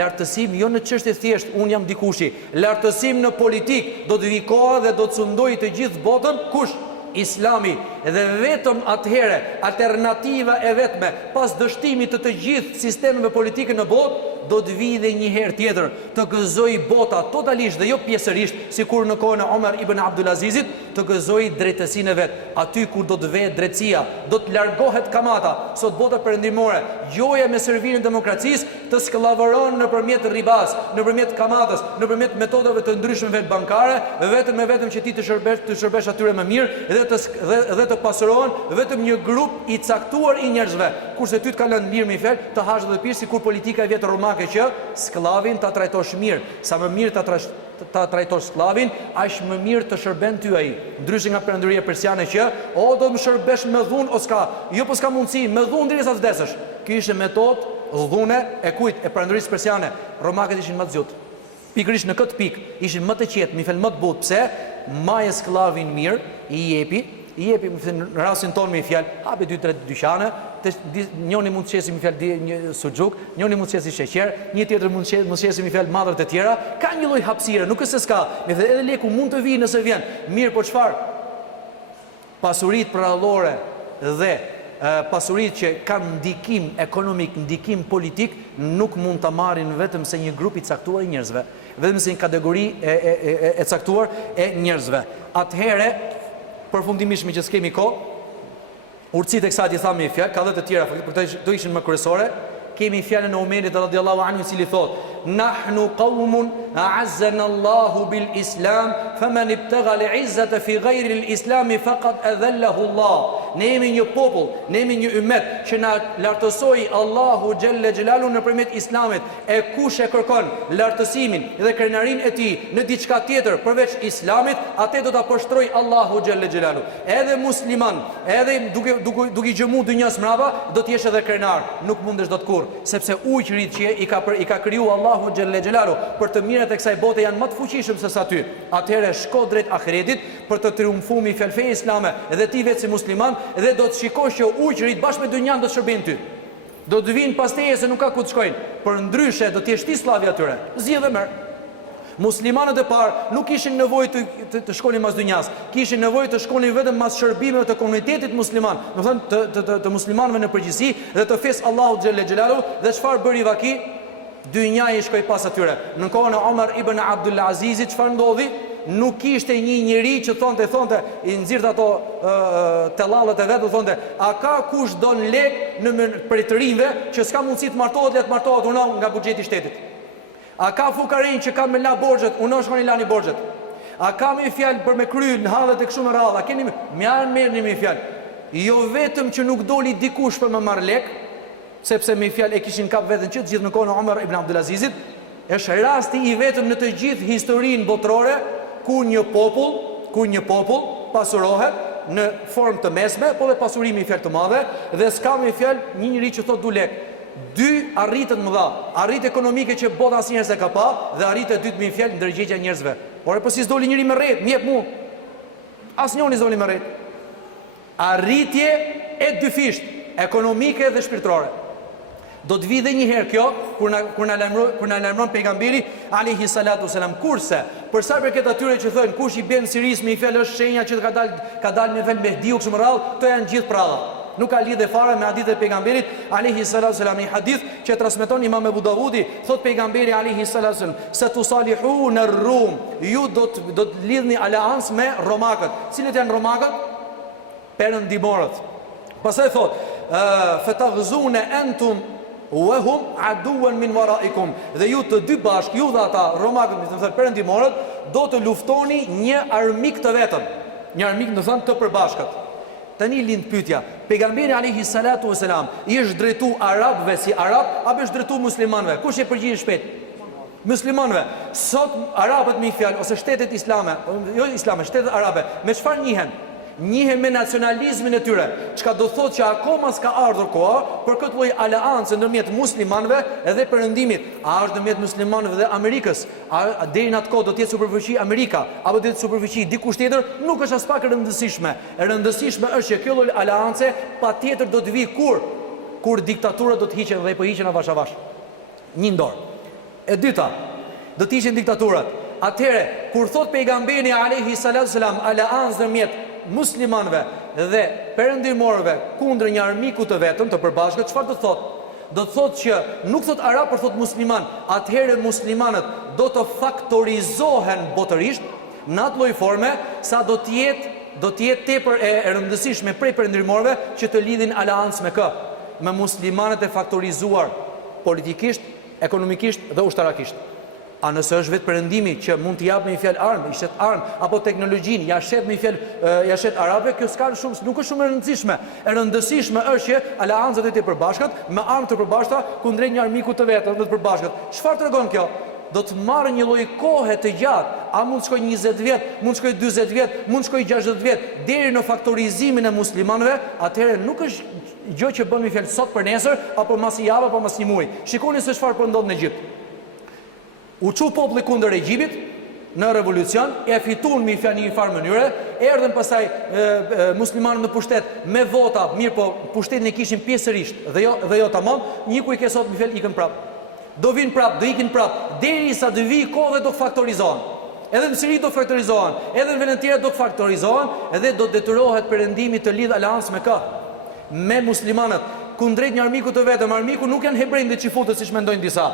lartësim jo në çështje thjesht un jam dikushi. Lartësim në politik, do të vi koha dhe do të sundoj të gjithë botën kush? Islami. Dhe vetëm atëherë alternativa e vetme pas dështimit të gjithë sistemeve politike në botë do të vijë dhe një herë tjetër të gëzoj bota totalisht dhe jo pjesërisht, sikur në kohën e Omar ibn Abdulazizit, të gëzoj drejtësinë e vet. Aty kur do të vejë drejtësia, do të largohet kamata. Sot bota perëndimore, joja me servimin e demokracisë të skllavaron nëpërmjet ribas, nëpërmjet kamatas, nëpërmjet metodave të ndryshme bankare, vetëm që ti të shërbesh atyre më mirë dhe të pasurohen vetëm një grup i caktuar i njerëzve. Kurse ty të ka lënë mirë me fjalë, të hash dhe pirë, sikur politika e vjetër romake që sklavin ta trajtosh mirë. Sa më mirë ta trajtosh sklavin, aq më mirë të shërben ty ai. Ndryshe nga perandoria persiane që do të më shërbesh me dhunë o s'ka. Jo, po s'ka mundësi, me dhunë derisa të vdesësh. Ky ishte metodë dhune e kujt? E perandorisë persiane. Romakët ishin më të zgjuar. Pikërisht në këtë pikë ishin më të qetë, mi fel më të butë. Pse? Maje sklavin mirë, i jepi në rastin tonë me fjalë, hapi 2-3 dyqane, njëri mund të qesi me fjalë një suxhuk, njëri mund të qesi sheqer, një tjetër mund të qesi me fjalë madhër të tjera, ka një lloj hapësire, nuk është se s'ka. Me thënë edhe leku mund të vijë nëse vjen. Mirë, po çfarë? Pasuritë prallore dhe pasuritë që kanë ndikim ekonomik, ndikim politik, nuk mund ta marrin vetëm se një grup i caktuar i njerëzve, vetëm se një kategori e caktuar e njerëzve. Atëherë, përfundimisht me që s'kemi kohë, urtësitë e kësaj i thamë një fjalë, ka dhe të tjera, por këto ishin më kryesore. Kemi fjalën e Omerit radhiyallahu anhu, i cili thotë: "Nahnu qawmun a'azzana Allahu bil Islam, faman ibtagha al-'izzata fi ghayri al-Islam faqad adhallahu Allah." Ne jemi një popull, ne jemi një ummet që na lartësoi Allahu xhalla xhelalu nëpërmjet Islamit. E kush e kërkon lartësimin dhe krenarinë e tij në diçka tjetër përveç Islamit, atë do ta poshtroj Allahu xhalla xhelalu. Edhe musliman, edhe duke gjëmu dynjas mbrapa, do të jesh edhe krenar. Nuk mundesh dot kurrë, sepse ujërit që i ka kriju Allahu xhalla xhelalu për të mirët e kësaj bote janë më të fuqishëm se sa ty. Atëherë shko drejt ahiretit për të triumfuar me fjalë islame dhe ti vetë si musliman, dhe do të shikosh që ujërit bashkë me dynjan do të shërbejnë ty. Do të vinë pas teje se nuk ka ku të shkojnë. Për ndryshe do të jesh ti sllavi atyre. Zgjidh dhe merr. Muslimanët e parë nuk kishin nevojë të shkonin mas dynjas, kishin nevojë të shkonin vetëm mas shërbimeve të komunitetit musliman, do të thënë të muslimanëve në përgjithësi dhe të fesë Allahu xhelle xhelalu. Dhe çfarë bëri vaki? Dynja i shkoi pas atyre. Në kohën e Omar ibn Abdulazizit çfarë ndodhi? Nuk kishte një njeri që thonte i nxirrte ato tellallet e vet, thonte: "A ka kush don lek për të rinjve që s'ka mundësi të martohet, le të martohet unë nga buxheti i shtetit. A ka fukarin që ka me la borxhet, unë shkoni lani borxhet. A ka me fjalë për me kry në hallet e kështu me radhë, a keni merrni me fjalë. Jo vetëm që nuk doli dikush për me marr lek, sepse me fjalë e kishin kap veten që të gjithë në kohën e Omar ibn Abdulazizit, është rasti i vetëm në të gjithë historinë botërore ku një popull pasurohet në formë të mesme, po dhe pasurimi i fjalë të madhe, dhe s'ka me fjalë një njeri që thot du lek. Dy arritët më dha, arrit ekonomike që bota asnjëherë s'e ka pa, dhe arrit e dytë me fjalë ndërgjegja e njerëzve. Por po si s'doli njëri me rret, më jep mua. Asnjëri s'doli me rret. Arritje e dyfisht, ekonomike dhe shpirtërore. Do të vi dhe një herë kjo kur na lajmëron pejgamberi alayhi salatu selam. Kurse për sa i përket atyre që thonë kush i bën Siris me fjalë është shenja që ka dalë në vel Mehdiu kështu më radh, to janë gjithë pralla. Nuk ka lidhje fare me hadithet e pejgamberit alayhi salatu selam. Një hadith që transmeton Imam Abu Davudi, thot pejgamberi alayhi salatu selam: "Sa tusalihuna ar-rum", ju do të lidhni aleancë me romakët. Cilët janë romakët? Perëndimorët. Pastaj thot: "Fataghzuna antum wa hum aduwan min waraikum", dhe ju të dy bashkë, ju dhe ata romakët, do të thotë perëndimorët, do të luftoni një armik të vetëm. Një armik, do të thonë, të përbashkët. Tani lind pyetja, pejgamberi alayhi salatu wasalam i është drejtu arabëve si arab apo është drejtu muslimanëve? Kush e përgjigj shpejt? Muslimanëve. Sot arabët me fjalë ose shtetet islame, jo islame, shtetet arabe, me çfarë njihen? Njihen me nacionalizmin e tyre, çka do thotë që akoma s'ka ardhur koha për këtë lloj aleancë ndërmjet muslimanëve dhe perëndimit. A është ndërmjet muslimanëve dhe Amerikës? A deri në atë kohë do të jetë superfuqi Amerika apo do të jetë superfuqi dikush tjetër? Nuk është as pak e rëndësishme. E rëndësishme është që kjo lloj aleance patjetër do të vijë kur diktaturat do të hiqen dhe po hiqen avash avash. Një dorë. E dyta, do të hiqen diktaturat. Atëherë, kur thot pejgamberi alayhi salatu selam aleancë ndërmjet muslimanëve dhe perëndimorëve kundër një armiku të vetëm të përbashkët, çfarë do thotë? do të thotë që nuk thot arab por thot musliman, atëherë muslimanët do të faktorizohen botërisht në atë lloj forme sa do të jetë tepër e rëndësishme prej perëndimorëve që të lidhin aleancë me muslimanët e faktorizuar politikisht, ekonomikisht dhe ushtarakisht. A nëse është vetë perëndimi që mund të japë me një fjalë armë, ishte armë apo teknologjinë, ja shet me një fjalë ja shet arabe, kjo s'ka shumë, nuk është shumë e rëndësishme. E rëndësishme është që aleancat e të përbashkët me armë të përbashkëta kundrejt një armiku të vetë të përbashkët. Çfarë tregon kjo? Do të marrë një lloj kohe të gjatë, a mund të shkojë 20 vjet, mund të shkojë 40 vjet, mund të shkojë 60 vjet deri në faktorizimin e muslimanëve, atëherë nuk është gjë që bën me fjalë sot për nesër apo mas një javë apo mas një muaj. Shikoni se çfarë po ndodh në Egjipt. U çu populli kundër Egjiptit në revolucion, e fituan me fjalë një farë mënyre, erdhën pastaj muslimanët në pushtet me vota, mirë po pushtetin e kishin pjesërisht dhe jo tamam, një ku i ke sot me fjalë ikën prap. Do vinë prap, do ikin prap, derisa të vijë kohë do faktorizohen. Edhe në Siri do faktorizohen, edhe në vendet tjera do faktorizohen, edhe do detyrohet perëndimi të lidh aleancë me muslimanët kundrejt një armiku të vetëm. Armiku nuk janë hebrejtë që futën siç mendojnë disa.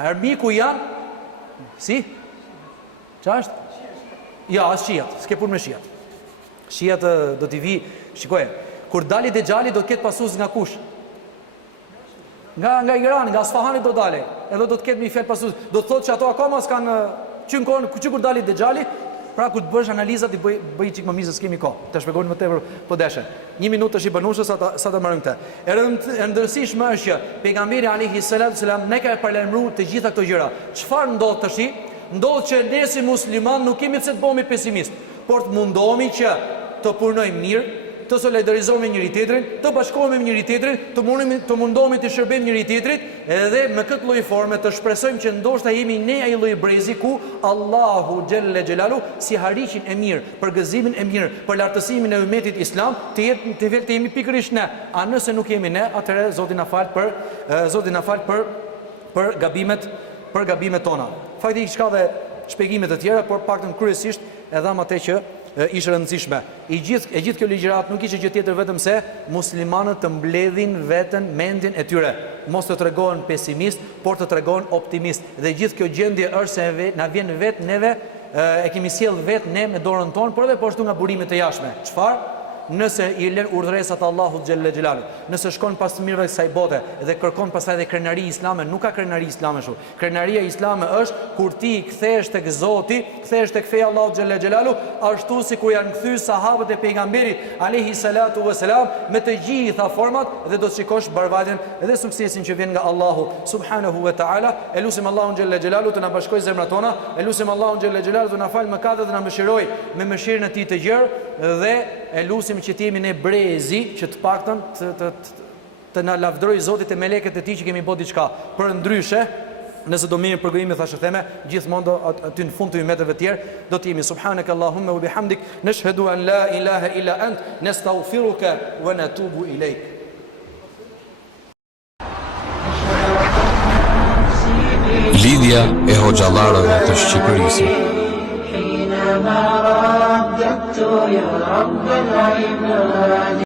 Armiku janë si? Çfarë është? Ja, as shiat, s'ke punë me shiat. Shiat do t'i vi, shikoj, kur dali Dejali do të ketë pasues nga kush? Nga Irani, nga Asfahani do dale. Edhe do të ketë një fjalë pasues. Do të thotë që ato akoma s'kan kur dali Dejali, pra kur të bësh analizat i bëj çik më mirë se s'kemi kohë. Të shpjegojmë më tepër po deshe. Një minutë është i banueshës sa të marrim këtë. E rëndësishme është që pejgamberi alayhi salatu sallam ne ka paralajmëruar të gjitha këto gjëra. Çfarë ndodh tash? Ndodh që ne si musliman nuk kemi pse të bëhemi pesimist, por të mundohemi që të punojmë mirë, të solidarizohemi njëri tjetrin, të bashkohemi me njëri tjetrin, të mundohemi të shërbejmë njëri tjetrit, edhe me këtë lloj forme të shpresojmë që ndoshta jemi ne ai lloj brezi ku Allahu xhelle xhelalu si hariqin e mirë, për gëzimin e mirë, për lartësimin e ummetit islam, të jemi pikërisht ne. A nëse nuk jemi ne, atëherë Zoti na fal për gabimet tona. Faktikisht ka dhe shpjegime të tjera, por paktën kryesisht e dham atë që ishte rëndësishme. E gjithë kjo ligjërat nuk ishte gjë tjetër vetëm se muslimanët të mbledhin veten mendjen e tyre, mos të tregohen pesimist, por të tregohen optimist. Dhe gjithë kjo gjendje është se na vjen vetë neve, e kemi sjell vetë ne me dorën tonë, por edhe po ashtu nga burimet e jashtme. Çfarë? Nëse i lën urdhëresat Allahut xhelle xhelalu, nëse shkon pas të mirëve të kësaj bote dhe kërkon pastaj edhe krenari islame, nuk ka krenari islame kështu. Krenaria islame është kur ti kthehesh tek Zoti, kthehesh tek feja Allahut xhelle xhelalu, ashtu sikur janë kthyer sahabët e pejgamberit alayhi salatu vesselam me të gjitha format, dhe do të shikosh barvajtjen dhe suksesin që vjen nga Allahu subhanahu wa taala. Elusim Allahun xhelle xhelalu të na bashkojë zemrat tona, elusim Allahun xhelle xhelalu të na fal mëkatet dhe na mëshiroj me mëshirën e tij të gjerë, dhe elusim që t'jemi ne brezi që të paktën të na lavdëroj Zotit e meleket e tij që kemi bërë diçka. Për ndryshe, nëse do mirë përgojimi thashë theme, gjithmonë do aty në fund të ymeteve të tjerë do të jemi subhanaka allahumma wa bihamdik nashhadu an la ilaha illa ant nastaghfiruka wa natubu ilaik. Lidhja e hoxhallarëve të Shqipërisë. حينما رددت يا رب العباد